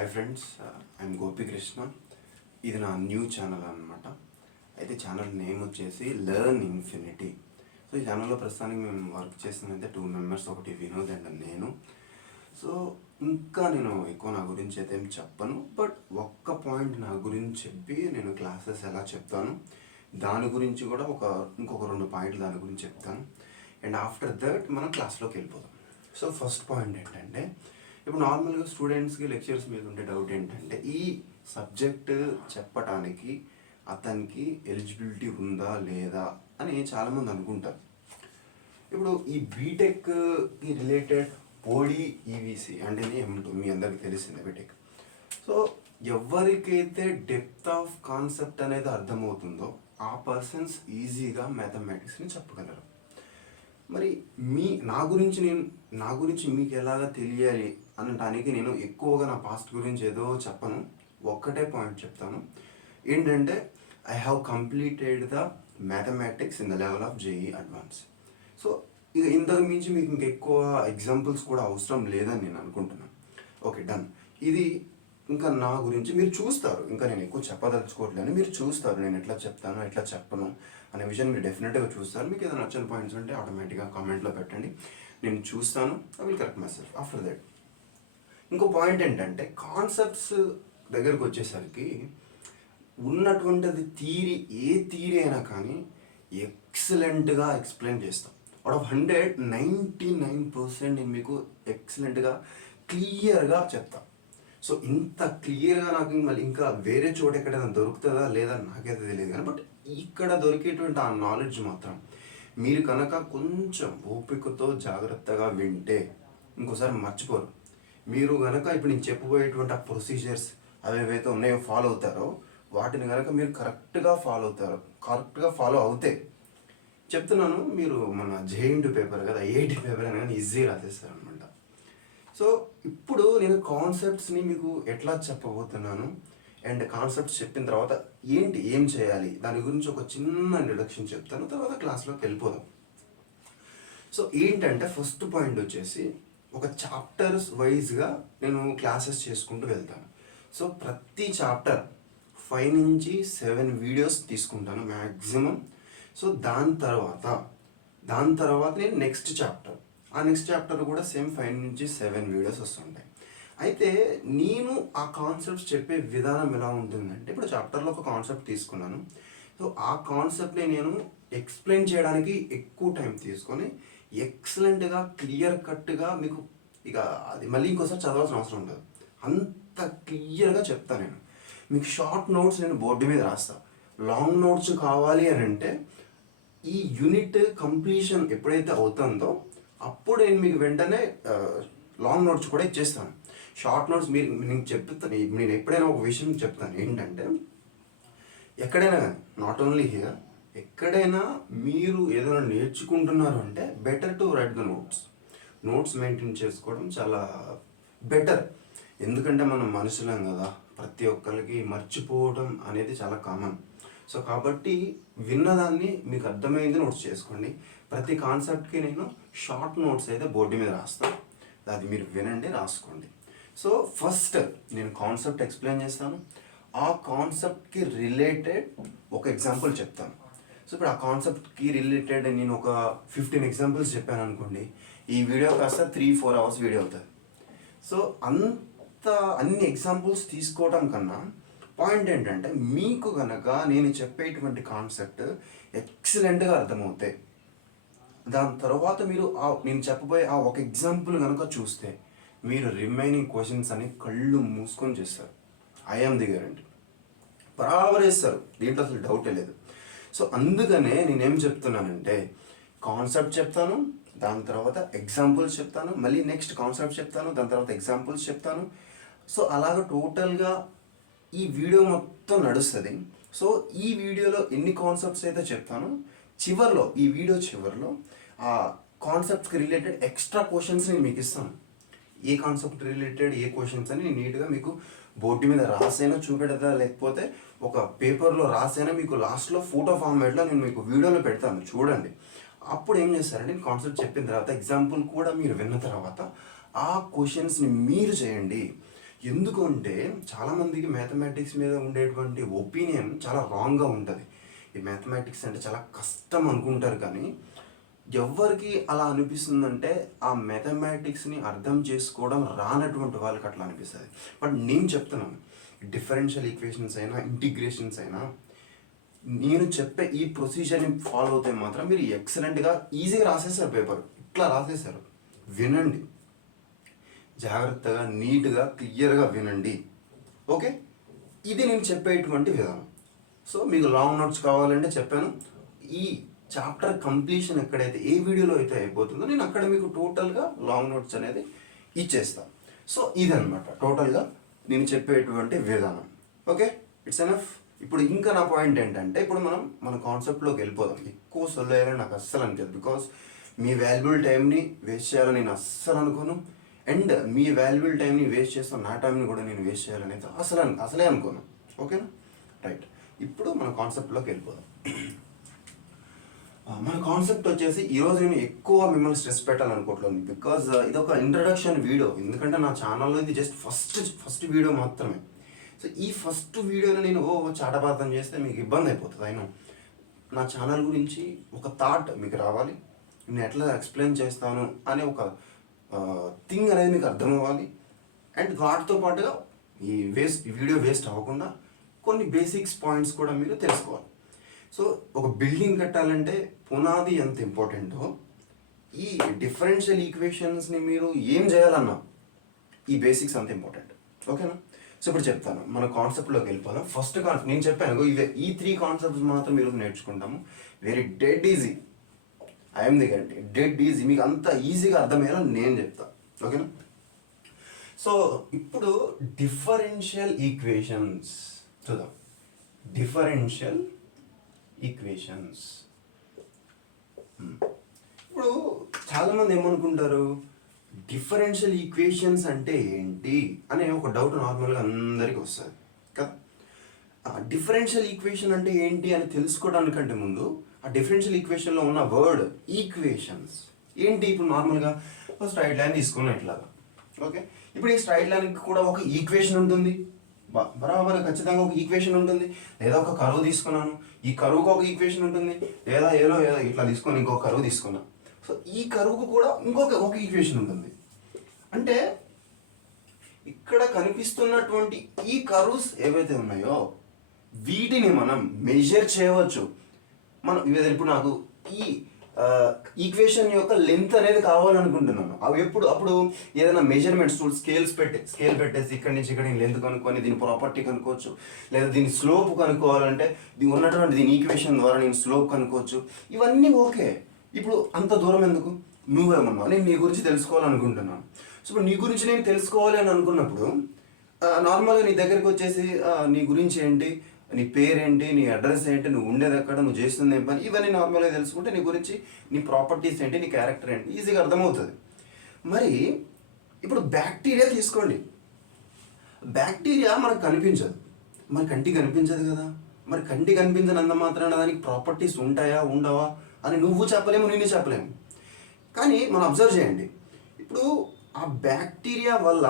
Hi friends, I'm Gopikrishna. ఇది నా new channel అనమాట. అయితే ఛానల్ నేమ్ వచ్చేసి లెర్న్ ఇన్ఫినిటీ. సో ఈ ఛానల్లో ప్రస్తుతానికి మేము వర్క్ చేసినైతే 2 మెంబర్స్, ఒకటి వినోద్ అండ్ నేను. సో ఇంకా నేను ఎక్కువ నా గురించి అయితే ఏం చెప్పను, బట్ ఒక్క పాయింట్ నా గురించి చెప్పి నేను క్లాసెస్ ఎలా చెప్తాను దాని గురించి కూడా ఇంకొక 2 పాయింట్లు దాని గురించి చెప్తాను. అండ్ ఆఫ్టర్ దట్ మనం క్లాస్లోకి వెళ్ళిపోదాం. సో ఫస్ట్ పాయింట్ ఏంటంటే, ఇప్పుడు నార్మల్గా స్టూడెంట్స్కి లెక్చర్స్ మీద ఉండే డౌట్ ఏంటంటే, ఈ సబ్జెక్ట్ చెప్పటానికి అతనికి ఎలిజిబిలిటీ ఉందా లేదా అని చాలామంది అనుకుంటారు. ఇప్పుడు ఈ బీటెక్కి రిలేటెడ్ పోడి ఈవీసీ అంటే ఏమిటో మీ అందరికీ తెలిసిందే బీటెక్. సో ఎవరికైతే డెప్త్ ఆఫ్ కాన్సెప్ట్ అనేది అర్థమవుతుందో ఆ పర్సన్స్ ఈజీగా మ్యాథమెటిక్స్ని చెప్పగలరు. మరి నా గురించి మీకు ఎలాగా తెలియాలి అనడానికి నేను ఎక్కువగా నా పాస్ట్ గురించి ఏదో చెప్పను, ఒక్కటే పాయింట్ చెప్తాను. ఏంటంటే, I have completed the mathematics in the level of JEE advance. So ఇక ఇంతకు మించి మీకు ఇంకెక్కువ ఎగ్జాంపుల్స్ కూడా అవసరం లేదని నేను అనుకుంటున్నాను. Okay, done. ఇది ఇంకా నా గురించి మీరు చూస్తారు. ఇంకా నేను ఎక్కువ చెప్పదలుచుకోవట్లేదు, మీరు చూస్తారు నేను ఎట్లా చెప్తాను ఎట్లా చెప్పను అనే విషయాన్ని మీరు డెఫినెట్గా చూస్తారు. మీకు ఏదైనా నచ్చిన పాయింట్స్ ఉంటే ఆటోమేటిక్గా కామెంట్లో పెట్టండి, నేను చూస్తాను. I will correct my self after that. ఇంకో పాయింట్ ఏంటంటే, కాన్సెప్ట్స్ దగ్గరకు వచ్చేసరికి ఉన్నటువంటిది ఏ థియరీ అయినా కానీ ఎక్సలెంట్గా ఎక్స్ప్లెయిన్ చేస్తాం. అవుట్ ఆఫ్ 100 99% నేను మీకు ఎక్సలెంట్గా క్లియర్గా చెప్తాను. సో ఇంత క్లియర్గా నాకు మళ్ళీ ఇంకా వేరే చోట ఎక్కడైనా దొరుకుతుందా లేదా నాకైతే తెలియదు కానీ, బట్ ఇక్కడ దొరికేటువంటి ఆ నాలెడ్జ్ మాత్రం మీరు కనుక కొంచెం ఓపికతో జాగ్రత్తగా వింటే ఇంకోసారి మర్చిపోరు. మీరు కనుక ఇప్పుడు నేను చెప్పబోయేటువంటి ఆ ప్రొసీజర్స్ అవి ఏవైతే ఉన్నాయో ఫాలో అవుతారో వాటిని కనుక మీరు కరెక్ట్గా ఫాలో అవుతే చెప్తున్నాను, మీరు మన జేఎన్టీ పేపర్ కదా, ఐఐటీ పేపర్ అని కానీ ఈజీ రాసేస్తారు అనమాట. సో ఇప్పుడు నేను కాన్సెప్ట్స్ని మీకు ఎట్లా చెప్పబోతున్నాను అండ్ కాన్సెప్ట్స్ చెప్పిన తర్వాత ఏం చేయాలి దాని గురించి ఒక చిన్న ఇంట్రడక్షన్ చెప్తాను, తర్వాత క్లాస్లోకి వెళ్ళిపోదాం. సో ఏంటంటే, ఫస్ట్ పాయింట్ వచ్చేసి, ఒక చాప్టర్స్ వైజ్గా నేను క్లాసెస్ చేసుకుంటూ వెళ్తాను. సో ప్రతి చాప్టర్ 5 నుంచి 7 వీడియోస్ తీసుకుంటాను మ్యాక్సిమం. సో దాని తర్వాత నేను నెక్స్ట్ చాప్టర్ కూడా సేమ్ 5 నుంచి 7 వీడియోస్ వస్తుంటాయి. అయితే నేను ఆ కాన్సెప్ట్స్ చెప్పే విధానం ఎలా ఉంటుందంటే, ఇప్పుడు చాప్టర్లో ఒక కాన్సెప్ట్ తీసుకున్నాను. సో ఆ కాన్సెప్ట్ని నేను ఎక్స్ప్లెయిన్ చేయడానికి ఎక్కువ టైం తీసుకొని ఎక్సలెంట్గా క్లియర్ కట్గా మీకు ఇక అది మళ్ళీ ఇంకోసారి చదవాల్సిన అవసరం ఉండదు, అంత క్లియర్గా చెప్తాను. నేను మీకు షార్ట్ నోట్స్ నేను బోర్డు మీద రాస్తాను. లాంగ్ నోట్స్ కావాలి అని అంటే ఈ యూనిట్ కంప్లీషన్ ఎప్పుడైతే అవుతుందో అప్పుడు నేను మీకు వెంటనే లాంగ్ నోట్స్ కూడా ఇచ్చేస్తాను. షార్ట్ నోట్స్ నేను చెప్తాను. నేను ఎప్పుడైనా ఒక విషయం చెప్తాను ఏంటంటే, ఎక్కడైనా కానీ నాట్ ఓన్లీ హియర్, ఎక్కడైనా మీరు ఏదైనా నేర్చుకుంటున్నారు అంటే better to right the notes maintain చేసుకోవడం చాలా బెటర్. ఎందుకంటే మనం మనుషులం కదా, ప్రతి ఒక్కరికి మర్చిపోవడం అనేది చాలా కామన్. సో కాబట్టి విన్నదాన్ని మీకు అర్థమైంది నోట్స్ చేసుకోండి. ప్రతి కాన్సెప్ట్కి నేను షార్ట్ నోట్స్ అయితే బోర్డు మీద రాస్తాను, అది మీరు వినండి, రాసుకోండి. సో ఫస్ట్ నేను కాన్సెప్ట్ ఎక్స్ప్లెయిన్ చేస్తాను, ఆ కాన్సెప్ట్కి రిలేటెడ్ ఒక ఎగ్జాంపుల్ చెప్తాను. సో ఇప్పుడు ఆ కాన్సెప్ట్కి రిలేటెడ్ నేను ఒక 15 ఎగ్జాంపుల్స్ చెప్పాను అనుకోండి, ఈ వీడియో కాస్త 3-4 అవర్స్ వీడియో అవుతుంది. సో అన్ని ఎగ్జాంపుల్స్ తీసుకోవడం కన్నా పాయింట్ ఏంటంటే, మీకు కనుక నేను చెప్పేటువంటి కాన్సెప్ట్ ఎక్సలెంట్గా అర్థమవుతాయి, దాని తర్వాత మీరు నేను చెప్పబోయే ఆ ఒక ఎగ్జాంపుల్ కనుక చూస్తే మీరు రిమైనింగ్ క్వశ్చన్స్ అని కళ్ళు మూసుకొని చేస్తారు. ఐఎమ్ ది గ్యారంటీ, బరాబర్ వేస్తారు, దీంట్లో అసలు డౌటే లేదు. సో అందుకనే నేనేం చెప్తున్నానంటే, కాన్సెప్ట్ చెప్తాను, దాని తర్వాత ఎగ్జాంపుల్స్ చెప్తాను, మళ్ళీ నెక్స్ట్ కాన్సెప్ట్ చెప్తాను, దాని తర్వాత ఎగ్జాంపుల్స్ చెప్తాను. సో అలాగ టోటల్గా ఈ వీడియో మొత్తం నడుస్తుంది. సో ఈ వీడియోలో ఎన్ని కాన్సెప్ట్స్ అయితే చెప్తానో ఈ వీడియో చివరిలో ఆ కాన్సెప్ట్స్కి రిలేటెడ్ ఎక్స్ట్రా క్వశ్చన్స్ నేను మీకు ఇస్తాను. ఏ కాన్సెప్ట్ రిలేటెడ్ ఏ క్వశ్చన్స్ అని నేను నీట్గా మీకు బోర్డు మీద రాసైనా చూపెడతా, లేకపోతే ఒక పేపర్లో రాసైనా మీకు లాస్ట్లో ఫోటో ఫార్మాట్లో నేను మీకు వీడియోలో పెడతాను, చూడండి. అప్పుడు ఏం చేస్తారంటే, నేను కాన్సెప్ట్ చెప్పిన తర్వాత ఎగ్జాంపుల్ కూడా మీరు విన్న తర్వాత ఆ క్వశ్చన్స్ని మీరు చేయండి. ఎందుకు అంటే చాలామందికి మ్యాథమెటిక్స్ మీద ఉండేటువంటి ఒపీనియన్ చాలా రాంగ్గా ఉంటుంది. ఈ మ్యాథమెటిక్స్ అంటే చాలా కష్టం అనుకుంటారు, కానీ ఎవరికి అలా అనిపిస్తుందంటే ఆ మ్యాథమెటిక్స్ని అర్థం చేసుకోవడం రానటువంటి వాళ్ళకి అట్లా అనిపిస్తుంది. బట్ నేను చెప్తున్నాను, డిఫరెన్షియల్ ఈక్వేషన్స్ అయినా ఇంటిగ్రేషన్స్ అయినా నేను చెప్పే ఈ ప్రొసీజర్ని ఫాలో అవుతే మాత్రం మీరు ఎక్సలెంట్గా ఈజీగా రాసేస్తారు. పేపర్ ఇట్లా రాసేస్తారు. వినండి, జాగ్రత్తగా నీట్గా క్లియర్గా వినండి. ఓకే, ఇది నేను చెప్పేటువంటి విధానం. సో మీకు లాంగ్ నోట్స్ కావాలంటే చెప్పాను, ఈ చాప్టర్ కంప్లీషన్ ఎక్కడైతే ఏ వీడియోలో అయితే అయిపోతుందో నేను అక్కడ మీకు టోటల్గా లాంగ్ నోట్స్ అనేది ఇచ్చేస్తాను. సో ఇదనమాట టోటల్గా నేను చెప్పేటువంటి విధానం. Okay, it's enough. ఇప్పుడు ఇంకా నా పాయింట్ ఏంటంటే, ఇప్పుడు మనం మన కాన్సెప్ట్లోకి వెళ్ళిపోదాం. ఎక్కువ సొల్లేయాలని నాకు అస్సలు అనిపించదు, బికాస్ మీ వాల్యుబుల్ టైంని వేస్ట్ చేయాలని నేను అస్సలు అనుకోను. అండ్ మీ వాల్యుబుల్ టైంని వేస్ట్ చేస్తాను, నా టైంని కూడా నేను వేస్ట్ చేయాలనేది అసలే అనుకోను. ఓకేనా, రైట్. ఇప్పుడు మన కాన్సెప్ట్లోకి వెళ్ళిపోదాం. మన కాన్సెప్ట్ వచ్చేసి ఈరోజు నేను ఎక్కువ మిమ్మల్ని స్ట్రెస్ పెట్టాలనుకోవట్లేదు, బికాజ్ ఇది ఒక ఇంట్రడక్షన్ వీడియో. ఎందుకంటే నా ఛానల్లో ఇది జస్ట్ ఫస్ట్ వీడియో మాత్రమే. సో ఈ ఫస్ట్ వీడియోలో నేను చాటపాతం చేస్తే మీకు ఇబ్బంది అయిపోతుంది. అయినా నా ఛానల్ గురించి ఒక థాట్ మీకు రావాలి, నేను ఎట్లా ఎక్స్ప్లెయిన్ చేస్తాను అనే ఒక థింగ్ అనేది మీకు అర్థం అవ్వాలి. అండ్ వాటితో పాటుగా ఈ వీడియో వేస్ట్ అవ్వకుండా కొన్ని బేసిక్స్ పాయింట్స్ కూడా మీరు తెలుసుకోవాలి. సో ఒక బిల్డింగ్ కట్టాలంటే పునాది ఎంత ఇంపార్టెంటో, ఈ డిఫరెన్షియల్ ఈక్వేషన్స్ని మీరు ఏం చేయాలన్నా ఈ బేసిక్స్ అంత ఇంపార్టెంట్. ఓకేనా, సో ఇప్పుడు చెప్తాను, మన కాన్సెప్ట్లోకి వెళ్ళిపోదాం. ఫస్ట్ నేను చెప్పాను ఈ 3 కాన్సెప్ట్స్ మాత్రం మీరు నేర్చుకుంటాము. Very dead easy. I'm the guarantee, dead easy. మీకు అంత ఈజీగా అర్థమయ్యేలా నేను చెప్తాను. ఓకేనా, సో ఇప్పుడు డిఫరెన్షియల్ ఈక్వేషన్స్ చూద్దాం. Differential equations. ఇప్పుడు చాలామంది ఏమనుకుంటారు, డిఫరెన్షియల్ ఈక్వేషన్స్ అంటే ఏంటి అనే ఒక డౌట్ నార్మల్గా అందరికీ వస్తుంది కదా. డిఫరెన్షియల్ ఈక్వేషన్ అంటే ఏంటి అని తెలుసుకోవడానికంటే ముందు ఆ డిఫరెన్షియల్ ఈక్వేషన్లో ఉన్న వర్డ్ ఈక్వేషన్స్ ఏంటి. ఇప్పుడు నార్మల్గా ఒక స్ట్రైట్ లైన్ తీసుకున్నాం ఇట్లాగా. ఓకే, ఇప్పుడు ఈ స్ట్రైట్ లైన్కి కూడా ఒక ఈక్వేషన్ ఉంటుంది, బరాబర్ ఖచ్చితంగా ఒక ఈక్వేషన్ ఉంటుంది. లేదా ఒక కరువు తీసుకున్నాను, ఈ కరువుకు ఒక ఈక్వేషన్ ఉంటుంది. లేదా ఏదో ఇట్లా తీసుకొని ఇంకొక కరువు తీసుకున్నాను, సో ఈ కరువుకు కూడా ఒక ఈక్వేషన్ ఉంటుంది. అంటే ఇక్కడ కనిపిస్తున్నటువంటి ఈ కర్వ్స్ ఏవైతే ఉన్నాయో వీటిని మనం మెజర్ చేయవచ్చు. మనం ఇప్పుడు నాకు ఈ ఈక్వేషన్ యొక్క లెంత్ అనేది కావాలనుకుంటున్నాను. అప్పుడు ఏదైనా మెజర్మెంట్స్ స్కేల్ పెట్టేసి ఇక్కడి నుంచి ఇక్కడ లెంత్ కనుక్కొని దీని ప్రాపర్టీ కనుక్కోవచ్చు. లేదా దీని స్లోప్ కనుక్కోవాలంటే ఉన్నటువంటి దీని ఈక్వేషన్ ద్వారా నేను స్లోప్ కనుక్కోవచ్చు. ఇవన్నీ ఓకే. ఇప్పుడు అంత దూరం ఎందుకు, నువ్వేమన్నావు, నేను నీ గురించి తెలుసుకోవాలనుకుంటున్నాను. సో ఇప్పుడు నీ గురించి నేను తెలుసుకోవాలి అని అనుకున్నప్పుడు నార్మల్గా నీ దగ్గరికి వచ్చేసి నీ గురించి ఏంటి, నీ పేరేంటి, నీ అడ్రస్ ఏంటి, నువ్వు ఉండేది ఎక్కడ, నువ్వు చేస్తుంది ఏం పని, ఇవన్నీ నార్మల్గా తెలుసుకుంటే నీ గురించి, నీ ప్రాపర్టీస్ ఏంటి, నీ క్యారెక్టర్ ఏంటి ఈజీగా అర్థమవుతుంది. మరి ఇప్పుడు బ్యాక్టీరియా తీసుకోండి. బ్యాక్టీరియా మనకు కనిపించదు, మరి కంటికి కనిపించదు కదా. మరి కంటికి కనిపించనంత మాత్రాన దానికి ప్రాపర్టీస్ ఉంటాయా ఉండవా అని నువ్వు చెప్పలేము, నేను చెప్పలేము. కానీ మనం అబ్జర్వ్ చేయండి, ఇప్పుడు ఆ బ్యాక్టీరియా వల్ల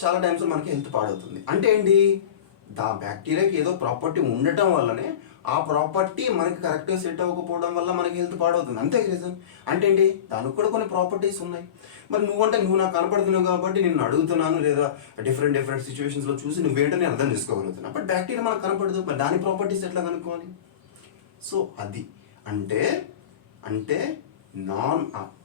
చాలా టైమ్స్ మనకి హెల్త్ పాడవుతుంది. అంటే ఏంటి, ఆ బ్యాక్టీరియాకి ఏదో ప్రాపర్టీ ఉండటం వల్లనే ఆ ప్రాపర్టీ మనకి కరెక్ట్గా సెట్ అవ్వకపోవడం వల్ల మనకి హెల్త్ పాడవుతుంది. అంతే రీజన్. అంటే ఏంటి, దానికి కూడా కొన్ని ప్రాపర్టీస్ ఉన్నాయి. మరి నువ్వు నాకు కనపడుతున్నావు కాబట్టి నేను అడుగుతున్నాను, లేదా డిఫరెంట్ సిచ్యువేషన్స్లో చూసి నువ్వేంటో నేను అర్థం చేసుకోగలుగుతున్నా. బట్ బ్యాక్టీరియా మనకు కనపడదు, మరి దాని ప్రాపర్టీస్ ఎట్లా కనుక్కోవాలి? సో అది అంటే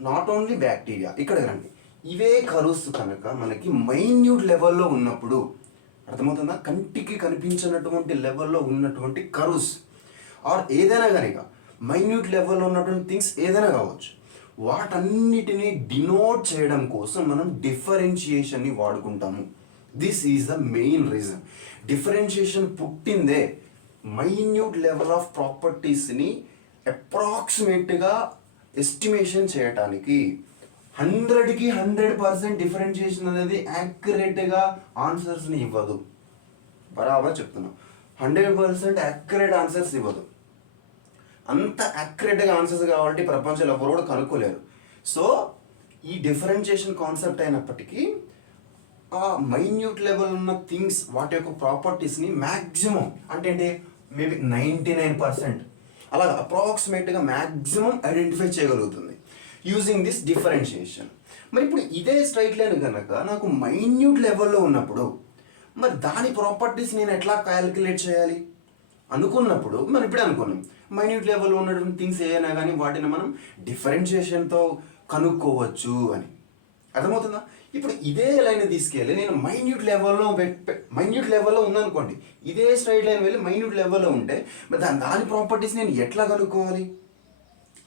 నాట్ ఓన్లీ బ్యాక్టీరియా, ఇక్కడ రండి, ఇవే కర్వ్స్ కనుక మనకి మైన్యూట్ లెవెల్లో ఉన్నప్పుడు, అర్థమవుతుందా, కంటికి కనిపించినటువంటి లెవెల్లో ఉన్నటువంటి కర్వ్స్ ఆర్ ఏదైనా కనుక మైన్యూట్ లెవెల్లో ఉన్నటువంటి థింగ్స్ ఏదైనా కావచ్చు, వాటన్నిటిని డినోట్ చేయడం కోసం మనం డిఫరెన్షియేషన్ని వాడుకుంటాము. This is the main reason. Differentiation పుట్టిందే మైన్యూట్ లెవెల్ ఆఫ్ ప్రాపర్టీస్ని అప్రాక్సిమేట్గా ఎస్టిమేషన్ చేయటానికి. 100కి 100% డిఫరెన్షియేషన్ అనేది యాక్యురేట్గా ఆన్సర్స్ని ఇవ్వదు. బరాబర్ చెప్తున్నా, 100% యాక్యురేట్ ఆన్సర్స్ ఇవ్వదు. అంత యాక్యురేట్గా ఆన్సర్స్ కాబట్టి ప్రపంచంలో ఎవరు కూడా కనుక్కోలేరు. సో ఈ డిఫరెన్షియేషన్ కాన్సెప్ట్ అయినప్పటికీ ఆ మైన్యూట్ లెవెల్ ఉన్న థింగ్స్ వాటి యొక్క ప్రాపర్టీస్ని మ్యాక్సిమం అంటే ఏంటి మేబీ 99% అలా అప్రాక్సిమేట్గా మ్యాక్సిమం ఐడెంటిఫై చేయగలుగుతుంది యూజింగ్ దిస్ డిఫరెన్షియేషన్. మరి ఇప్పుడు ఇదే స్ట్రైట్ లైన్ కనుక నాకు మైన్యూట్ లెవెల్లో ఉన్నప్పుడు మరి దాని ప్రాపర్టీస్ నేను ఎట్లా క్యాలిక్యులేట్ చేయాలి అనుకున్నప్పుడు మనం ఇప్పుడే అనుకున్నాం మైన్యూట్ లెవెల్లో ఉన్నటువంటి థింగ్స్ ఏమైనా కానీ వాటిని మనం డిఫరెన్షియేషన్తో కనుక్కోవచ్చు అని. అర్థమవుతుందా? ఇప్పుడు ఇదే లైన్ తీసుకెళ్ళి నేను మైన్యూట్ లెవెల్లో ఉందనుకోండి, ఇదే స్ట్రైట్ లైన్ వెళ్ళి మైన్యూట్ లెవెల్లో ఉంటే మరి దాని ప్రాపర్టీస్ నేను ఎట్లా కనుక్కోవాలి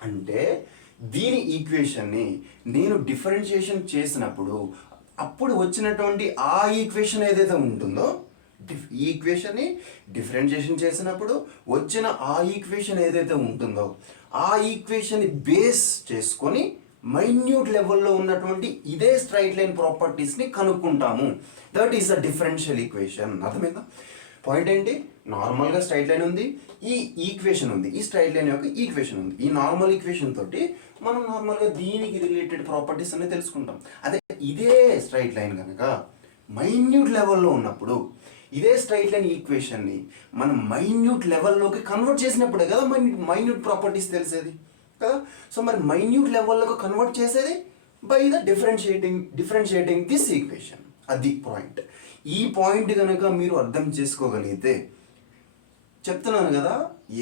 అంటే దీని ఈక్వేషన్ని నేను డిఫరెన్షియేషన్ చేసినప్పుడు అప్పుడు వచ్చినటువంటి ఆ ఈక్వేషన్ ఏదైతే ఉంటుందో ఈ ఈక్వేషన్ని డిఫరెన్షియేషన్ చేసినప్పుడు వచ్చిన ఆ ఈక్వేషన్ ఏదైతే ఉంటుందో ఆ ఈక్వేషన్ని బేస్ చేసుకొని మైన్యూట్ లెవెల్లో ఉన్నటువంటి ఇదే స్ట్రైట్ లైన్ ప్రాపర్టీస్ని కనుక్కుంటాము. That is the differential equation. అర్థమైందా? పాయింట్ ఏంటి? నార్మల్గా స్ట్రైట్ లైన్ ఉంది, ఈ ఈక్వేషన్ ఉంది, ఈ స్ట్రైట్ లైన్ యొక్క ఈక్వేషన్ ఉంది. ఈ నార్మల్ ఈక్వేషన్ తోటి మనం నార్మల్గా దీనికి రిలేటెడ్ ప్రాపర్టీస్ అనేది తెలుసుకుంటాం. అదే ఇదే స్ట్రైట్ లైన్ కనుక మైన్యూట్ లెవెల్లో ఉన్నప్పుడు ఇదే స్ట్రైట్ లైన్ ఈక్వేషన్ని మనం మైన్యూట్ లెవెల్లోకి కన్వర్ట్ చేసినప్పుడే కదా మైన్యూట్ ప్రాపర్టీస్ తెలిసేది కదా. సో మరి మైన్యూట్ లెవెల్లోకి కన్వర్ట్ చేసేది by the differentiating this equation. అది పాయింట్. ఈ పాయింట్ కనుక మీరు అర్థం చేసుకోగలిగితే చెప్తున్నాను కదా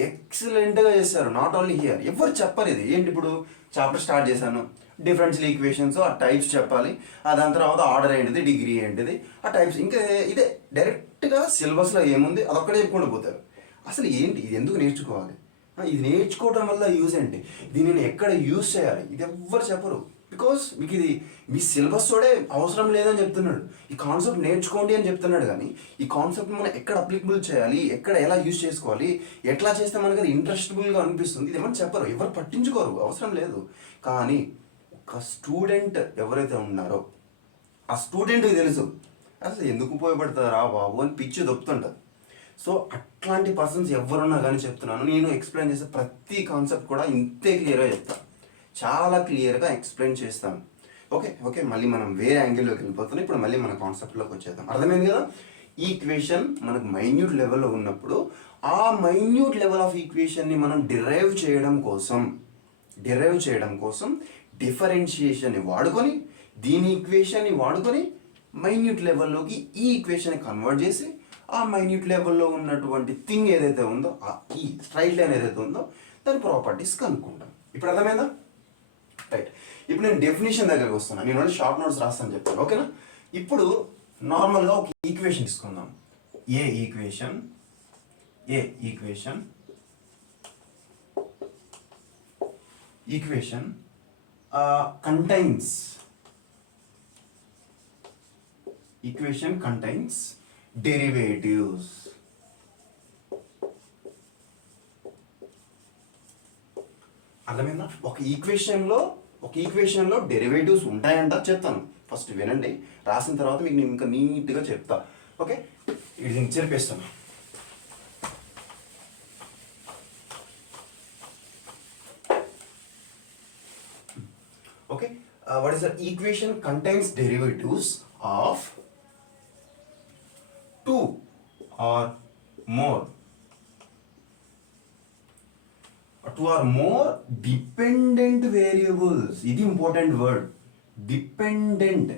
ఎక్సలెంట్గా చేశారు. నాట్ ఓన్లీ హియర్, ఎవరు చెప్పరు ఇది. ఏంటి ఇప్పుడు చాప్టర్ స్టార్ట్ చేశాను, డిఫరెన్షియల్ ఈక్వేషన్స్ ఆ టైప్స్ చెప్పాలి, దాని తర్వాత ఆర్డర్ ఏంటిది, డిగ్రీ ఏంటిది, ఆ టైప్స్ ఇంకా ఇదే డైరెక్ట్గా సిలబస్లో ఏముంది అదొక్కడే చెప్పుకుంటూ పోతారు. అసలు ఏంటి ఇది, ఎందుకు నేర్చుకోవాలి, ఇది నేర్చుకోవడం వల్ల యూజ్ ఏంటి, దీన్ని నేను ఎక్కడ యూజ్ చేయాలి, ఇది ఎవ్వరు చెప్పరు. బికాస్ మీకు ఇది మీ సిలబస్ తోడే అవసరం లేదని చెప్తున్నాడు. ఈ కాన్సెప్ట్ నేర్చుకోండి అని చెప్తున్నాడు, కానీ ఈ కాన్సెప్ట్ మనం ఎక్కడ అప్లికబుల్ చేయాలి, ఎక్కడ ఎలా యూజ్ చేసుకోవాలి, ఎట్లా చేస్తే మనకి అది ఇంట్రెస్టబుల్గా అనిపిస్తుంది, ఇది ఏమని చెప్పరు, ఎవరు పట్టించుకోరు, అవసరం లేదు. కానీ ఒక స్టూడెంట్ ఎవరైతే ఉన్నారో ఆ స్టూడెంట్కి తెలుసు అసలు ఎందుకు ఉపయోగపడతారా బాబు అని పిచ్చి దొప్పుతుంటారు. సో అట్లాంటి పర్సన్స్ ఎవరున్నా కానీ చెప్తున్నాను, నేను ఎక్స్ప్లెయిన్ చేసే ప్రతి కాన్సెప్ట్ కూడా ఇంతే క్లియర్గా చెప్తాను, చాలా క్లియర్గా ఎక్స్ప్లెయిన్ చేస్తాను. ఓకే మళ్ళీ మనం వేరే యాంగిల్లోకి వెళ్ళిపోతున్నాం. ఇప్పుడు మళ్ళీ మన కాన్సెప్ట్లోకి వచ్చేద్దాం. అర్థమైంది కదా? ఈక్వేషన్ మనకు మైన్యూట్ లెవెల్లో ఉన్నప్పుడు ఆ మైన్యూట్ లెవెల్ ఆఫ్ ఈక్వేషన్ని మనం డిరైవ్ చేయడం కోసం డిఫరెన్షియేషన్ని వాడుకొని దీని ఈక్వేషన్ని వాడుకొని మైన్యూట్ లెవెల్లోకి ఈ ఈక్వేషన్ని కన్వర్ట్ చేసి ఆ మైన్యూట్ లెవెల్లో ఉన్నటువంటి థింగ్ ఏదైతే ఉందో ఈ స్ట్రైట్ లైన్ ఏదైతే ఉందో దాని ప్రాపర్టీస్ కనుక్కుంటాం. ఇప్పుడు అర్థమైందా? రైట్. ఇప్పుడు నేను డెఫినేషన్ దగ్గరకు వస్తున్నాను. నేను ఓన్లీ షార్ట్ నోట్స్ రాస్తాను చెప్పాను, ఓకేనా? ఇప్పుడు నార్మల్గా ఒక ఈక్వేషన్ తీసుకుందాం. ఏ ఈక్వేషన్ contains derivatives. అర్థమైందా? ఒక ఈక్వేషన్లో డెరివేటివ్స్ ఉంటాయంట చెప్తాను. ఫస్ట్ వినండి, రాసిన తర్వాత మీకు నేను ఇంకా నీట్గా చెప్తా. ఓకే, ఇది చెప్పేస్తాను. Okay, what is the equation contains derivatives of 2 or more dependent variables. ఇది important word, dependent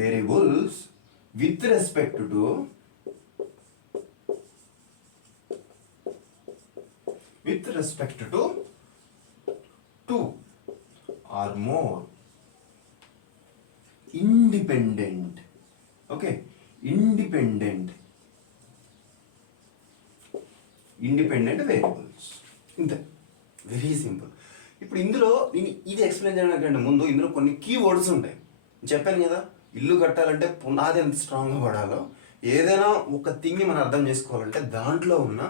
variables with respect to two or more independent variables. ఇంతే, వెరీ సింపుల్. ఇప్పుడు ఇందులో నేను ఇది ఎక్స్ప్లెయిన్ చేయడానికంటే ముందు ఇందులో కొన్ని కీవర్డ్స్ ఉంటాయి. చెప్పాను కదా, ఇల్లు కట్టాలంటే పునాది ఎంత స్ట్రాంగ్గా పడాలో, ఏదైనా ఒక థింగ్ని మనం అర్థం చేసుకోవాలంటే దాంట్లో ఉన్న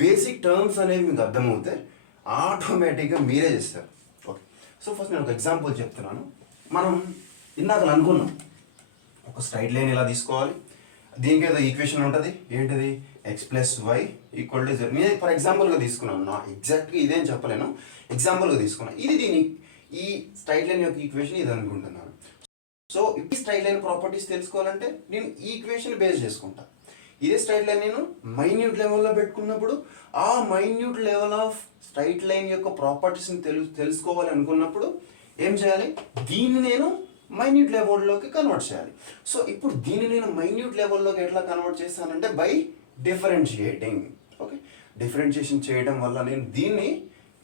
బేసిక్ టర్మ్స్ అనేవి మీకు అర్థమవుతే ఆటోమేటిక్గా మీరే చేస్తారు. ఓకే, సో ఫస్ట్ నేను ఒక ఎగ్జాంపుల్ చెప్తున్నాను. మనం ఇందాక అనుకున్నాం ఒక స్ట్రైట్ లైన్ ఎలా తీసుకోవాలి, దీనికి ఏదో ఈక్వేషన్ ఉంటుంది, ఏంటిది x+y = 0. నేను ఫర్ ఎగ్జాంపుల్గా తీసుకున్నాను, నా ఎగ్జాక్ట్గా ఇదేం చెప్పలేను, ఎగ్జాంపుల్గా తీసుకున్నాను. ఇది ఈ స్ట్రైట్ లైన్ యొక్క ఈక్వేషన్ ఇది అనుకుంటున్నాను. సో ఈ స్ట్రైట్ లైన్ ప్రాపర్టీస్ తెలుసుకోవాలంటే నేను ఈక్వేషన్ బేస్ చేసుకుంటా. ఇదే స్ట్రైట్ లైన్ నేను మైన్యూట్ లెవెల్లో పెట్టుకున్నప్పుడు ఆ minute level of straight line యొక్క ప్రాపర్టీస్ని తెలుసుకోవాలి అనుకున్నప్పుడు ఏం చేయాలి, దీన్ని నేను మైన్యూట్ లెవెల్లోకి కన్వర్ట్ చేయాలి. సో ఇప్పుడు దీన్ని నేను మైన్యూట్ లెవెల్లోకి ఎట్లా కన్వర్ట్ చేస్తానంటే బై డిఫరెన్షియేటింగ్. ఓకే, డిఫరెన్షియేషన్ చేయడం వల్ల నేను దీన్ని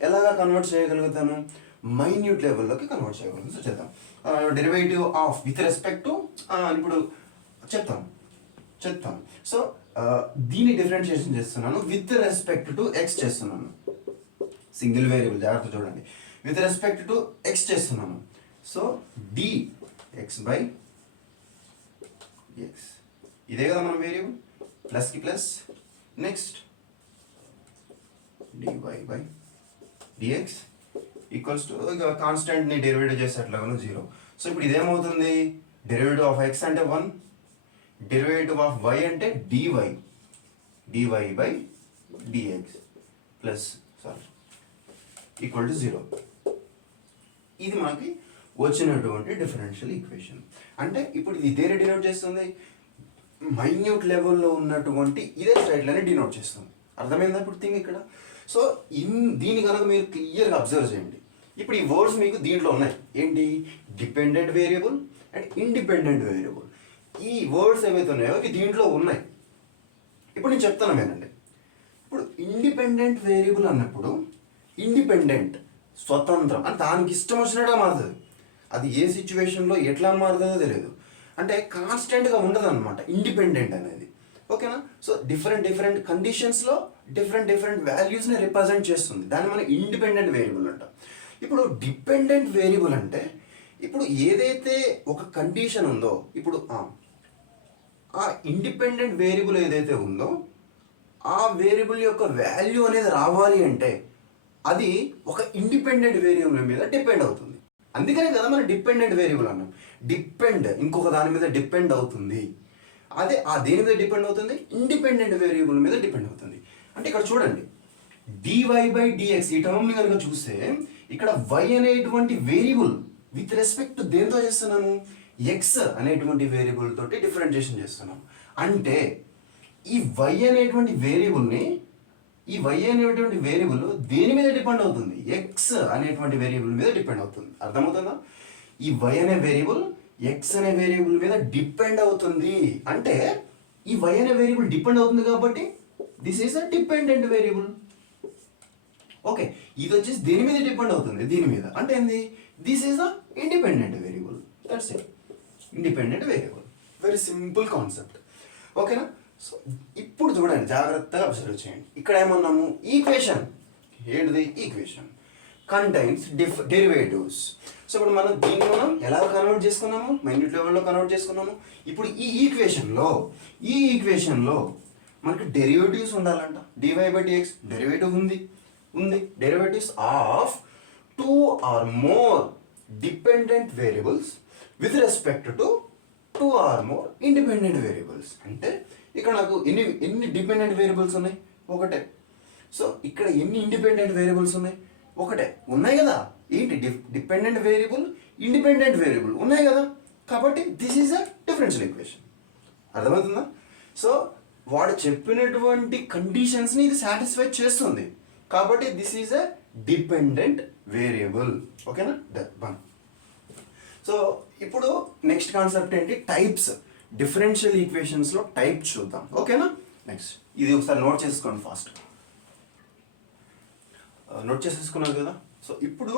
ఎలాగా కన్వర్ట్ చేయగలుగుతాను, మైన్యూట్ లెవెల్లోకి కన్వర్ట్ చేయగలుగుతాను. సో చేద్దాం. Derivative of with respect to ఇప్పుడు చెప్తాం. సో దీన్ని డిఫరెన్షియేషన్ చేస్తున్నాను విత్ రెస్పెక్ట్ టు ఎక్స్ చేస్తున్నాను. సింగిల్ వేరియబుల్, జాగ్రత్త చూడండి. విత్ రెస్పెక్ట్ టు ఎక్స్ చేస్తున్నాను. So D X by X, ఇదే కదా మన వేరియబుల్, ప్లస్కి plus. Next dy by dx equals to కాన్స్టెంట్ని డెరివేటివ్ చేసేట్లాగా 0. సో ఇప్పుడు ఇదేమవుతుంది, డెరివేటివ్ ఆఫ్ x అంటే 1, డెరివేటివ్ ఆఫ్ y అంటే dy by dx plus equal to 0. ఇది మనకి వచ్చినటువంటి డిఫరెన్షియల్ ఈక్వేషన్. అంటే ఇప్పుడు ఇది ఇదే డినోట్ చేస్తుంది, మైన్యూట్ లెవెల్లో ఉన్నటువంటి ఇదే స్ట్రైట్ లైన్ డినోట్ చేస్తుంది. అర్థమైందా ఇప్పుడు థింగ్ ఇక్కడ? సో దీని కనుక మీరు క్లియర్గా అబ్జర్వ్ చేయండి. ఇప్పుడు ఈ వర్డ్స్ మీకు దీంట్లో ఉన్నాయి. ఏంటి, dependent variable and independent variable. ఈ వర్డ్స్ ఏవైతే ఉన్నాయో ఇవి దీంట్లో ఉన్నాయి. ఇప్పుడు నేను చెప్తాను వినండి. ఇప్పుడు ఇండిపెండెంట్ వేరియబుల్ అన్నప్పుడు ఇండిపెండెంట్ స్వతంత్రం అంటే దానికి ఇష్టం వచ్చినట్టుగా మారుతుంది. అది ఏ సిచ్యువేషన్లో ఎట్లా మారుతుందో తెలియదు. అంటే కాన్స్టెంట్గా ఉండదు అనమాట ఇండిపెండెంట్ అనేది. ఓకేనా? సో డిఫరెంట్ కండిషన్స్లో డిఫరెంట్ వాల్యూస్ని రిప్రజెంట్ చేస్తుంది. దాన్ని మనం ఇండిపెండెంట్ వేరియబుల్ అంటాం. ఇప్పుడు డిపెండెంట్ వేరియబుల్ అంటే ఇప్పుడు ఏదైతే ఒక కండిషన్ ఉందో, ఇప్పుడు ఆ ఇండిపెండెంట్ వేరియబుల్ ఏదైతే ఉందో ఆ వేరియబుల్ యొక్క వాల్యూ అనేది రావాలి అంటే అది ఒక ఇండిపెండెంట్ వేరియబుల్ మీద డిపెండ్ అవుతుంది. అందుకనే కదా మనం డిపెండెంట్ వేరియబుల్ అన్నాం. ఇంకొక దాని మీద డిపెండ్ అవుతుంది. అదే ఆ దేని మీద డిపెండ్ అవుతుంది, ఇండిపెండెంట్ వేరియబుల్ మీద డిపెండ్ అవుతుంది. అంటే ఇక్కడ చూడండి, dy బై dx ఈ టర్మ్ని కనుక చూస్తే ఇక్కడ y అనేటువంటి వేరియబుల్ విత్ రెస్పెక్ట్ టు దేంతో చేస్తున్నాము, x అనేటువంటి వేరియబుల్ తోటి డిఫరెన్షియేషన్ చేస్తున్నాము. అంటే ఈ y అనేటువంటి వేరియబుల్ని దేని మీద డిపెండ్ అవుతుంది, x అనేటువంటి వేరియబుల్ మీద డిపెండ్ అవుతుంది. అర్థమవుతుందా? ఈ y అనే వేరియబుల్ x అనే వేరియబుల్ మీద డిపెండ్ అవుతుంది. అంటే ఈ y అనే వేరియబుల్ డిపెండ్ అవుతుంది కాబట్టి this is a dependent variable. Okay, ఇది వచ్చేసి దేని మీద డిపెండ్ అవుతుంది, దీని మీద. అంటే ఏంది, this is a independent variable. That's it, independent variable. Very simple concept. ఓకేనా? సో ఇప్పుడు చూడండి, జాగ్రత్తగా అబ్జర్వ్ చేయండి. ఇక్కడ ఏమన్నాము, ఈక్వేషన్. ఏంటిది ఈక్వేషన్? Contains derivatives. సో ఇప్పుడు మనం దీన్ని ఎలా కన్వర్ట్ చేసుకున్నాము, మైన్యూట్ లెవెల్లో కన్వర్ట్ చేసుకున్నాము. ఇప్పుడు ఈ ఈక్వేషన్లో మనకి డెరివేటివ్స్ ఉండాలంట. dy బై dx డెరివేటివ్ ఉంది. Derivatives of 2 or more dependent variables with respect to 2 or more independent variables. అంటే ఇక్కడ నాకు ఎన్ని డిపెండెంట్ వేరియబుల్స్ ఉన్నాయి, ఒకటే. సో ఇక్కడ ఎన్ని ఇండిపెండెంట్ వేరియబుల్స్ ఉన్నాయి, ఒకటే. ఉన్నాయి కదా. ఏంటి, డిపెండెంట్ వేరియబుల్, ఇండిపెండెంట్ వేరియబుల్ ఉన్నాయి కదా. కాబట్టి this is a differential equation. అర్థమవుతుందా? సో వాడు చెప్పినటువంటి కండిషన్స్ని ఇది సాటిస్ఫై చేస్తుంది. కాబట్టి this is a dependent variable. ఓకేనా? వన్. సో ఇప్పుడు నెక్స్ట్ కాన్సెప్ట్ ఏంటి, టైప్స్. డిఫరెన్షియల్ ఈక్వేషన్స్లో టైప్ చూద్దాం. ఓకేనా? నెక్స్ట్ ఇది ఒకసారి నోట్ చేసుకోండి ఫాస్ట్. నోట్ చేసేసుకున్నారు కదా. సో ఇప్పుడు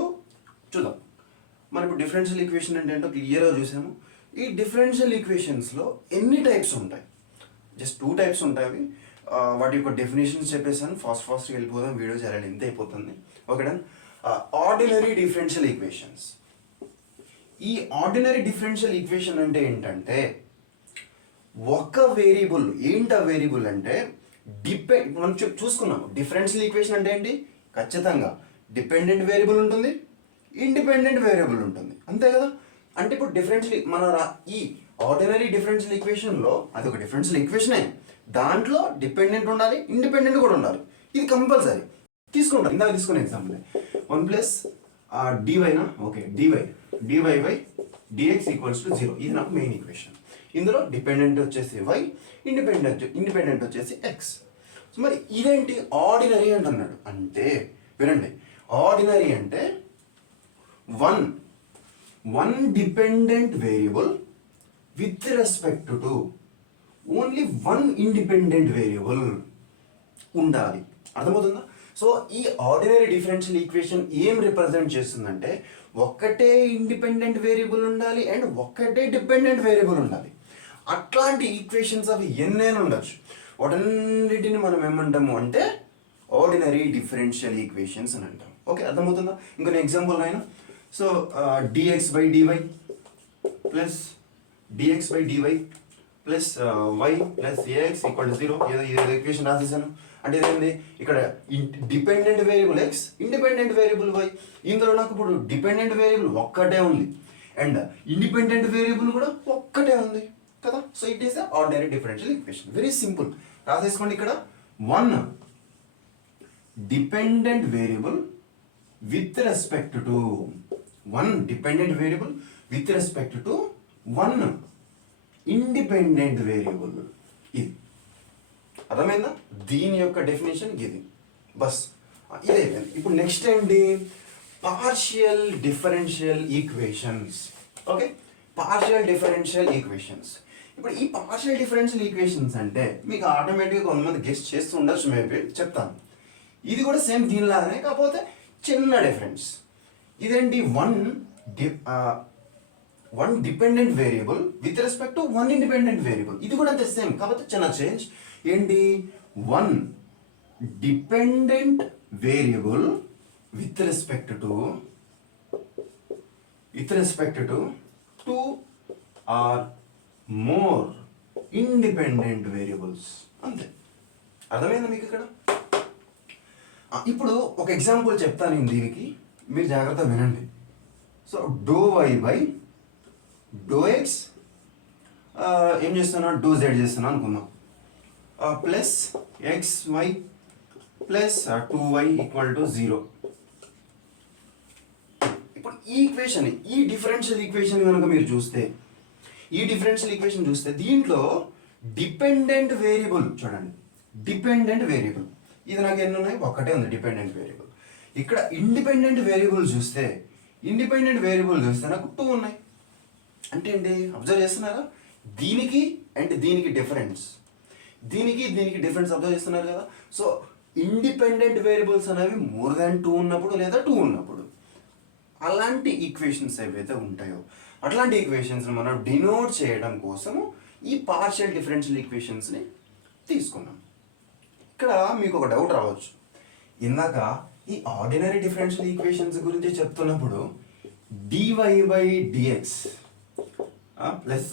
చూద్దాం. మనం ఇప్పుడు డిఫరెన్షియల్ ఈక్వేషన్ అంటే ఏంటో క్లియర్గా చూసాము. ఈ డిఫరెన్షియల్ ఈక్వేషన్స్లో ఎన్ని టైప్స్ ఉంటాయి, జస్ట్ 2 టైప్స్ ఉంటాయి. వాటి యొక్క డెఫినేషన్స్ చెప్పేసాను. ఫాస్ట్గా వెళ్ళిపోదాం, వీడియో చాలా లెంత్ అయిపోతుంది. ఓకేనా? Ordinary differential equations. ఈ ఆర్డినరీ డిఫరెన్షియల్ ఈక్వేషన్ అంటే ఏంటంటే ఒక వేరియబుల్. ఏంటి ఆ వేరియబుల్ అంటే మనం చూసుకున్నాము. డిఫరెన్షియల్ ఈక్వేషన్ అంటే ఏంటి, ఖచ్చితంగా డిపెండెంట్ వేరియబుల్ ఉంటుంది, ఇండిపెండెంట్ వేరియబుల్ ఉంటుంది. అంతే కదా. అంటే ఇప్పుడు డిఫరెన్షియల్ ఈ ఆర్డినరీ డిఫరెన్షియల్ ఈక్వేషన్లో అది ఒక డిఫరెన్షియల్ ఈక్వేషనే. దాంట్లో డిపెండెంట్ ఉండాలి, ఇండిపెండెంట్ కూడా ఉండాలి. ఇది కంపల్సరీ. తీసుకుంటాం. ఇందాక తీసుకునే example 1 + dy. Okay, dy by dx equals to 0. ఇది నాకు మెయిన్ ఈక్వేషన్. ఇందులో డిపెండెంట్ వచ్చేసి y, ఇండిపెండెంట్ వచ్చేసి x. సో మరి ఇదేంటి ఆర్డినరీ అంటున్నాడు అంటే వినండి, ఆర్డినరీ అంటే one dependent variable with respect to only one independent variable ఉండాలి. అర్థమవుతుందా? సో ఈ ఆర్డినరీ డిఫరెన్షియల్ ఈక్వేషన్ ఏం రిప్రజెంట్ చేస్తుందంటే ఒక్కటే ఇండిపెండెంట్ వేరియబుల్ ఉండాలి అండ్ ఒక్కటే డిపెండెంట్ వేరియబుల్ ఉండాలి. అట్లాంటి ఈక్వేషన్స్ అవి ఎన్నైనా ఉండొచ్చు. వాటన్నిటిని మనం ఏమంటాము అంటే ఆర్డినరీ డిఫరెన్షియల్ ఈక్వేషన్స్ అని అంటాం. ఓకే, అర్థమవుతుందా? ఇంకొక ఎగ్జాంపుల్ అయినా, so dx by dy plus dx by dy plus y plus ax equal to 0. ఏదో ఈక్వేషన్ రాసేసాను. అంటే ఇదేంది, ఇక్కడ dependent variable x, independent variable y. ఇందులో నాకు ఇప్పుడు డిపెండెంట్ వేరియబుల్ ఒక్కటే ఉంది అండ్ ఇండిపెండెంట్ వేరియబుల్ కూడా ఒక్కటే ఉంది కదా. So it is ordinary differential equation. Very simple, రాసేసుకోండి. ఇక్కడ one dependent variable with respect to one independent variable. ఇది అర్థమైందా? దీని యొక్క డెఫినేషన్ ఇది. బస్ ఇదే. ఇప్పుడు నెక్స్ట్ ఏంటి, partial differential equations. Okay, partial differential equations. ఇప్పుడు ఈ పార్షియల్ డిఫరెన్షియల్ ఈక్వేషన్స్ అంటే మీకు ఆటోమేటిక్గా కొంతమంది గెస్ట్ చేస్తూ ఉండొచ్చు, మేబీ చెప్తాను. ఇది కూడా సేమ్ దీనిలాగానే, కాకపోతే చిన్న డిఫరెన్స్. ఇదేంటి, one dependent variable with respect to one independent variable. ఇది కూడా అంతే సేమ్, కాకపోతే చిన్న చేంజ్. ఏంటి, one dependent variable with respect to two or more independent variables. అంతే. అర్థమైందా మీకు ఇక్కడ? ఇప్పుడు ఒక ఎగ్జాంపుల్ చెప్తాను నేను, దీనికి మీరు జాగ్రత్త వినండి. సో ∂y బై ∂x ఏం చేస్తున్నా, ∂z చేస్తున్నా అనుకుందాం, plus xy plus 2y equal to 0. ఇప్పుడు ఈ ఈక్వేషన్, ఈ డిఫరెన్షియల్ ఈక్వేషన్ కనుక మీరు చూస్తే, దీంట్లో డిపెండెంట్ వేరియబుల్ చూడండి, డిపెండెంట్ వేరియబుల్ ఇది నాకు ఎన్ని ఉన్నాయి, ఒక్కటే ఉంది డిపెండెంట్ వేరియబుల్. ఇక్కడ ఇండిపెండెంట్ వేరియబుల్ చూస్తే నాకు 2 ఉన్నాయి. అంటే ఏంటి, అబ్జర్వ్ చేస్తున్నారా? దీనికి అండ్ దీనికి డిఫరెన్స్, దీనికి డిఫరెన్స్ అబ్జర్వ్ చేస్తున్నారు కదా. సో ఇండిపెండెంట్ వేరియబుల్స్ అనేవి మోర్ దాన్ 2 ఉన్నప్పుడు లేదా 2 ఉన్నప్పుడు అలాంటి ఈక్వేషన్స్ ఏవైతే ఉంటాయో అట్లాంటి ఈక్వేషన్స్ని మనం డినోట్ చేయడం కోసము ఈ పార్షియల్ డిఫరెన్షియల్ ఈక్వేషన్స్ని తీసుకున్నాం. ఇక్కడ మీకు ఒక డౌట్ రావచ్చు, ఇందాక ఈ ఆర్డినరీ డిఫరెన్షియల్ ఈక్వేషన్స్ గురించి చెప్తున్నప్పుడు dy by dx plus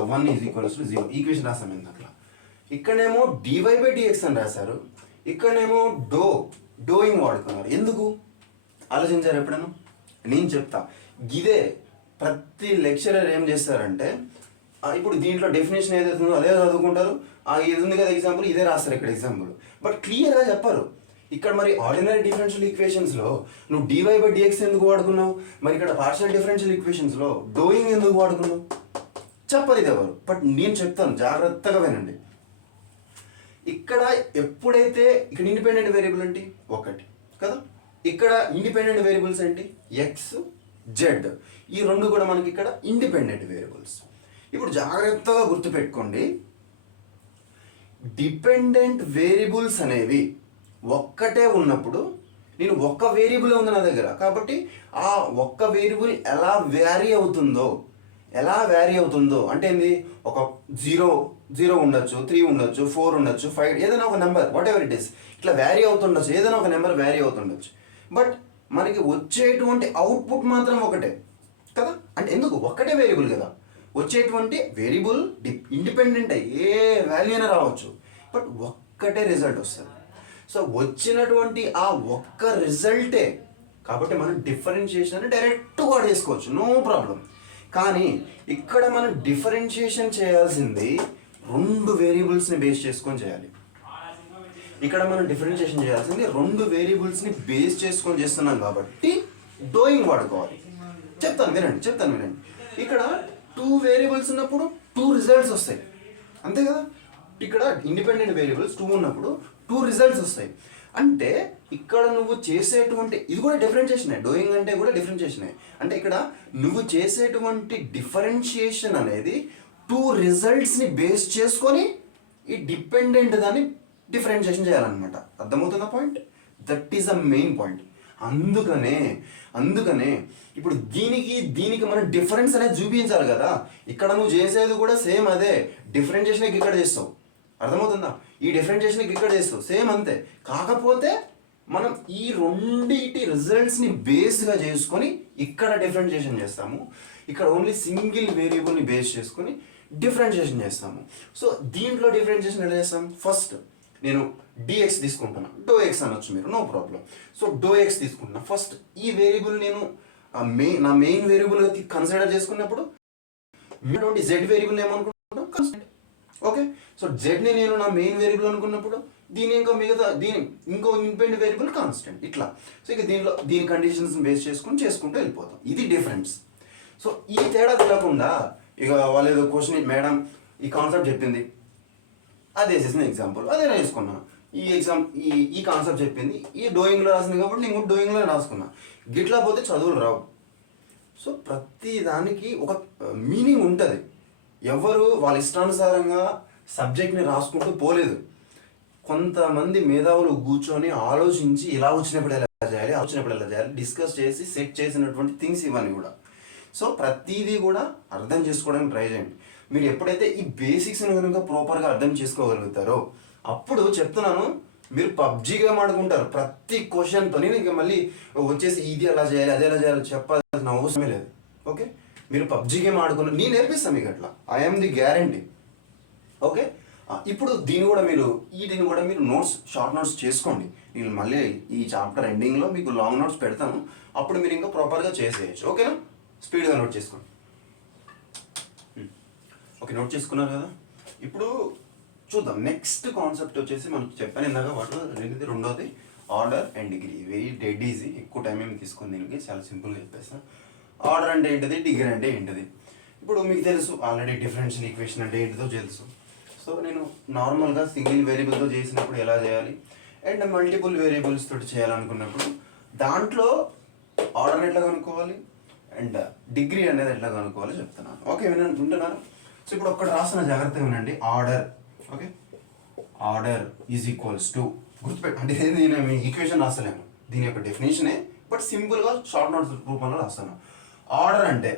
1 is equals to 0 equation రాసాం ఇందాక. ఇక్కడనేమో dy బై dx అని రాశారు, ఇక్కడనేమో డోయింగ్ వాడుతున్నారు. ఎందుకు ఆలోచించారు ఎప్పుడైనా? నేను చెప్తా. ఇదే ప్రతి లెక్చరర్ ఏం చేస్తారంటే, ఇప్పుడు దీంట్లో డెఫినేషన్ ఏదైతే ఉందో అదే చదువుకుంటారు, ఇది ఉంది కదా ఎగ్జాంపుల్, ఇదే రాస్తారు ఇక్కడ ఎగ్జాంపుల్, బట్ క్లియర్గా చెప్పారు. ఇక్కడ మరి ఆర్డినరీ డిఫరెన్షియల్ ఈక్వేషన్స్లో నువ్వు dy బై dx ఎందుకు వాడుకున్నావు, మరి ఇక్కడ పార్షియల్ డిఫరెన్షియల్ ఈక్వేషన్స్లో డోయింగ్ ఎందుకు వాడుకున్నావు చెప్పరు ఇది ఎవరు. బట్ నేను చెప్తాను, జాగ్రత్తగా వినండి. ఇక్కడ ఎప్పుడైతే ఇక్కడ ఇండిపెండెంట్ వేరియబుల్ ఏంటి, ఒకటి కదా. ఇక్కడ ఇండిపెండెంట్ వేరియబుల్స్ ఏంటి, ఎక్స్ జెడ్. ఈ రెండు కూడా మనకి ఇక్కడ ఇండిపెండెంట్ వేరియబుల్స్. ఇప్పుడు జాగ్రత్తగా గుర్తుపెట్టుకోండి, డిపెండెంట్ వేరియబుల్స్ అనేవి ఒక్కటే ఉన్నప్పుడు, నేను ఒక్క వేరియబుల్ ఉంది నా దగ్గర కాబట్టి ఆ ఒక్క వేరియబుల్ ఎలా వ్యారీ అవుతుందో అంటే ఏంది, ఒక 0 ఉండొచ్చు, 3 ఉండొచ్చు, 4 ఉండొచ్చు, 5 ఏదైనా ఒక number, what ever it is, ఇట్లా వ్యారీ అవుతుండొచ్చు, ఏదైనా ఒక నెంబర్ వ్యారీ అవుతుండొచ్చు. బట్ మనకి వచ్చేటువంటి అవుట్పుట్ మాత్రం ఒకటే కదా. అంటే ఎందుకు, ఒక్కటే వేరియబుల్ కదా, వచ్చేటువంటి వేరియబుల్ ఇండిపెండెంట్ ఏ వాల్యూ అయినా రావచ్చు, బట్ ఒక్కటే రిజల్ట్ వస్తుంది. సో వచ్చినటువంటి ఆ ఒక్క రిజల్టే కాబట్టి మనం డిఫరెన్షియేషన్ డైరెక్ట్గా చేసుకోవచ్చు, నో ప్రాబ్లం. కానీ ఇక్కడ మనం డిఫరెన్షియేషన్ చేయాల్సింది 2 వేరియబుల్స్ని బేస్ చేసుకొని చేయాలి. ఇక్కడ మనం డిఫరెన్షియేషన్ చేయాల్సింది 2 వేరియబుల్స్ని బేస్ చేసుకొని చేస్తున్నాం కాబట్టి డోయింగ్ వాడుకోవాలి. చెప్తాను వినండి. ఇక్కడ 2 వేరియబుల్స్ ఉన్నప్పుడు 2 రిజల్ట్స్ వస్తాయి, అంతే కదా. ఇక్కడ ఇండిపెండెంట్ వేరియబుల్స్ 2 ఉన్నప్పుడు 2 రిజల్ట్స్ వస్తాయి. అంటే ఇక్కడ నువ్వు చేసేటువంటి ఇది కూడా డిఫరెన్షియేషనే, డూయింగ్ అంటే కూడా డిఫరెన్షియేషనే. అంటే ఇక్కడ నువ్వు చేసేటువంటి డిఫరెన్షియేషన్ అనేది 2 రిజల్ట్స్ని బేస్ చేసుకొని ఈ డిపెండెంట్ దాన్ని డిఫరెన్షియేషన్ చేయాలన్నమాట. అర్థమవుతున్న point? That is the main point. అందుకనే ఇప్పుడు దీనికి మనం డిఫరెన్స్ అనేది చూపించాలి కదా. ఇక్కడ నువ్వు చేసేది కూడా సేమ్ అదే, డిఫరెన్షియేషన్ ఇక్కడ చేస్తావు, అర్థమవుతుందా? ఈ డిఫరెన్షియేషన్ ఇక్కడ చేస్తావు, సేమ్ అంతే. కాకపోతే మనం ఈ రెండింటి రిజల్ట్స్ని బేస్గా చేసుకొని ఇక్కడ డిఫరెన్షియేషన్ చేస్తాము. ఇక్కడ ఓన్లీ సింగిల్ వేరియబుల్ని బేస్ చేసుకొని డిఫరెన్షియేషన్ చేస్తాము. సో దీంట్లో డిఫరెన్షియేషన్ ఎలా చేస్తాం? ఫస్ట్ నేను dx తీసుకుంటున్నా, డో-x అనొచ్చు మీరు, నో ప్రాబ్లం. సో డో-x తీసుకుంటున్నా. ఫస్ట్ ఈ వేరియబుల్ నేను నా మెయిన్ వేరియబుల్ కన్సిడర్ చేసుకున్నప్పుడు z వేరియబుల్ ఏమనుకుంటున్నాం? కాన్స్టెంట్. ఓకే, సో జెడ్ని నేను నా మెయిన్ వేరియబుల్ అనుకున్నప్పుడు ఇంకో ఇండిపెండెంట్ వేరియబుల్ కాన్స్టెంట్, ఇట్లా. సో ఇక దీని కండిషన్స్ బేస్ చేసుకుంటూ వెళ్ళిపోతాం. ఇది డిఫరెన్స్. సో ఈ తేడా తెలియకుండా ఇక వాళ్ళు ఏదో క్వశ్చన్, మేడం ఈ కాన్సెప్ట్ చెప్పింది, అదే చేసిన ఎగ్జాంపుల్ అదే రాసుకున్నా. ఈ కాన్సెప్ట్ చెప్పింది, ఈ డోయింగ్లో రాసింది కాబట్టి నేను డోయింగ్లో రాసుకున్నా. గిట్లా పోతే చదువులు రావు. సో ప్రతి దానికి ఒక మీనింగ్ ఉంటుంది. ఎవరు వాళ్ళ ఇష్టానుసారంగా సబ్జెక్ట్ని రాసుకుంటూ పోలేదు. కొంతమంది మేధావులు కూర్చొని ఆలోచించి ఇలా వచ్చినప్పుడు ఎలా చేయాలి డిస్కస్ చేసి సెట్ చేసినటువంటి థింగ్స్ ఇవన్నీ కూడా. సో ప్రతిదీ కూడా అర్థం చేసుకోవడానికి ట్రై చేయండి. మీరు ఎప్పుడైతే ఈ బేసిక్స్ని కనుక ప్రాపర్గా అర్థం చేసుకోగలుగుతారో అప్పుడు చెప్తున్నాను, మీరు పబ్జీగా ఆడుకుంటారు ప్రతి క్వశ్చన్తో. ఇంకా మళ్ళీ వచ్చేసి ఇది ఎలా చేయాలి అదే ఎలా చేయాలి చెప్పాల్సిన అవసరమే లేదు. ఓకే, మీరు పబ్జీ గేమ్ ఆడుకున్న నేను నేర్పిస్తాను మీకు, అట్లా ఐఎమ్ ది గ్యారంటీ. ఓకే, ఇప్పుడు దీన్ని కూడా మీరు షార్ట్ నోట్స్ చేసుకోండి. నేను మళ్ళీ ఈ చాప్టర్ ఎండింగ్లో మీకు లాంగ్ నోట్స్ పెడతాను, అప్పుడు మీరు ఇంకా ప్రాపర్గా చేసేయచ్చు. ఓకేనా? స్పీడ్గా నోట్ చేసుకోండి. ఓకే, నోట్ చేసుకున్నారు కదా. ఇప్పుడు చూద్దాం నెక్స్ట్ కాన్సెప్ట్ వచ్చేసి మనకు చెప్పాను ఇందాక వాటిలో రెండోది order and degree. Very dead easy, ఎక్కువ టైం ఏమి తీసుకుని దీనికి చాలా సింపుల్గా చెప్పేస్తాను. ఆర్డర్ అంటే ఏంటిది, డిగ్రీ అంటే ఏంటిది. ఇప్పుడు మీకు తెలుసు ఆల్రెడీ డిఫరెన్షియల్ ఈక్వేషన్ అంటే ఏంటిదో తెలుసు. సో నేను నార్మల్గా సింగిల్ వేరియబుల్తో చేసినప్పుడు ఎలా చేయాలి అండ్ మల్టిపుల్ వేరియబుల్స్ తోటి చేయాలనుకున్నప్పుడు దాంట్లో ఆర్డర్ ఎట్లా కనుక్కోవాలి అండ్ డిగ్రీ అనేది ఎట్లా కనుక్కోవాలో చెప్తున్నాను. ఓకే, వింటున్నాను. సో ఇప్పుడు ఒక్కటి రాసిన జాగ్రత్తగా వినండి. Order, okay, order is equals to, గుర్తుపెట్టు, అంటే నేను మీ ఈక్వేషన్ రాస్తలేను, దీని యొక్క డెఫినేషనే, బట్ సింపుల్గా షార్ట్ నోట్స్ రూపంలో రాస్తాను. ఆర్డర్ అంటే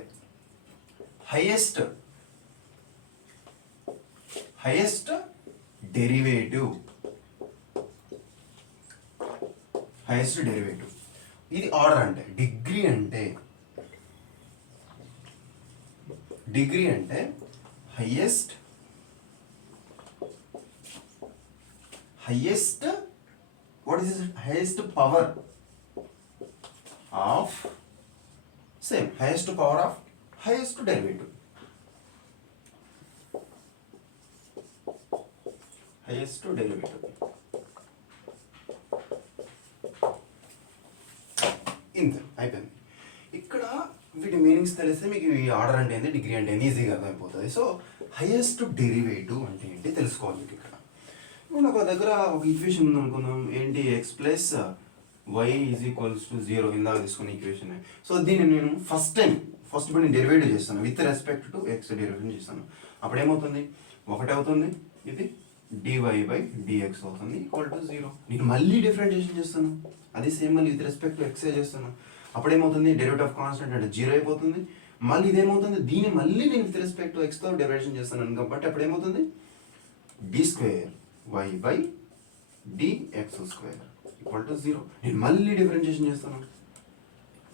హైయెస్ట్ డెరివేటివ్, ఇది ఆర్డర్ అంటే. డిగ్రీ అంటే highest what is it? Highest power of highest power of highest derivative. ఇంత అయిపోయింది. ఇక్కడ వీటి మీనింగ్స్ తెలిస్తే మీకు ఈ ఆర్డర్ అంటే ఏంటి, డిగ్రీ అంటే ఏంటి ఈజీగా అర్థమైపోతుంది. సో హైయెస్ట్ డెరివేటివ్ అంటే ఏంటి తెలుసుకోవాలి మీకు. ఇక్కడ ఇప్పుడు నాకు దగ్గర ఒక ఈక్వేషన్ ఉంది అనుకుందాం, ఏంటి X plus Y is equals to 0 ఇందాక తీసుకున్న ఈక్వేషన్. సో దీన్ని నేను ఫస్ట్ ఇప్పుడు నేను డెరివేటివ్ చేస్తాను, with respect to X derivative చేస్తాను. అప్పుడు ఏమవుతుంది, 1 అవుతుంది, ఇది dy బై dx అవుతుంది ఈక్వల్ టు 0. నేను మళ్ళీ డిఫరెన్షియేషన్ చేస్తాను, అది సేమ్ మళ్ళీ విత్ రెస్పెక్ట్ టు ఎక్సే చేస్తాను. అప్పుడు ఏమవుతుంది, డెరివేటివ్ ఆఫ్ కాన్స్టెంట్ అంటే 0 అయిపోతుంది. మళ్ళీ ఇదేమవుతుంది, దీన్ని మళ్ళీ నేను విత్ రెస్పెక్ట్ టు ఎక్స్తో డెరివేషన్ చేస్తాను కాబట్టి అప్పుడు ఏమవుతుంది, d² y by dx² equal to 0. నేను మళ్ళీ డిఫరెన్షియేషన్ చేస్తాను.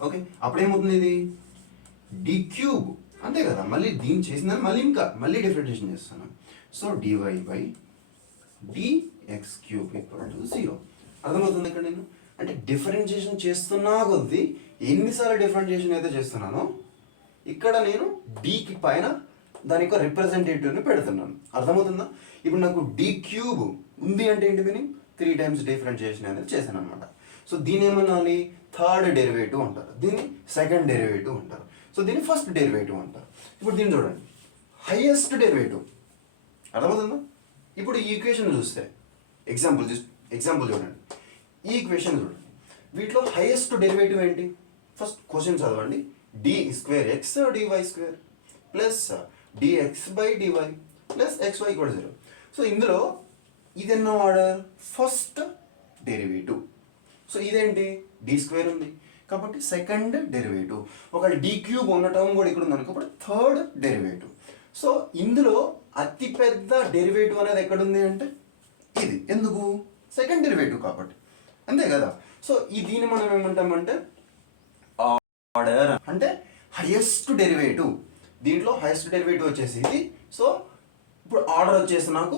ఓకే, అప్పుడు ఏమవుతుంది, ఇది d³ అంతే కదా, మళ్ళీ దీన్ని చేసిందని మళ్ళీ డిఫరెన్షియేషన్ చేస్తాను. So dy by dx³ equal to 0. అర్థమవుతుంది ఇక్కడ నేను, అంటే డిఫరెన్షియేషన్ చేస్తున్నా కొద్దీ ఎన్నిసార్లు డిఫరెన్షియేషన్ అయితే చేస్తున్నానో ఇక్కడ నేను డీకి పైన దాని యొక్క రిప్రజెంటేటివ్ని పెడుతున్నాను. అర్థమవుతుందా? ఇప్పుడు నాకు d³ ఉంది అంటే ఏంటి మీనింగ్, 3 టైమ్స్ డిఫరెన్షియేషన్ అనేది చేశాను అనమాట. సో దీని ఏమనాలి, థర్డ్ డెరివేటివ్ అంటారు, దీన్ని సెకండ్ డెరివేటివ్ అంటారు. సో దీన్ని ఫస్ట్ డెరివేటివ్ అంటారు. ఇప్పుడు దీన్ని చూడండి, హైయెస్ట్ డెరివేటివ్ అర్థమవుతుందా? ఇప్పుడు ఈ ఈక్వేషన్ చూస్తే ఎగ్జాంపుల్ చూడండి, ఈ ఈక్వేషన్ చూడండి, వీటిలో హైయెస్ట్ డెరివేటివ్ ఏంటి? ఫస్ట్ క్వశ్చన్ చదవండి. dy square X D Y square plus dx by D Y plus xy = 0. So ఇందులో ఇది ఎన్నో ఆర్డర్? First derivative. సో ఇదేంటి? d స్క్వేర్ ఉంది కాబట్టి సెకండ్ డెరివేటివ్. ఒకవేళ d క్యూబ్ ఉన్న టర్మ్ కూడా ఇక్కడ ఉంది అనుకో, థర్డ్ డెరివేటివ్. సో ఇందులో అతిపెద్ద డెరివేటివ్ అనేది ఎక్కడుంది అంటే ఇది. ఎందుకు? సెకండ్ డెరివేటివ్ కాబట్టి, అంతే కదా. సో దీన్ని మనం ఏమంటామంటే ఆర్డర్, అంటే హైయెస్ట్ డెరివేటివ్. దీంట్లో హైయెస్ట్ డెరివేటివ్ వచ్చేసి ఇది. సో ఇప్పుడు ఆర్డర్ వచ్చేసి నాకు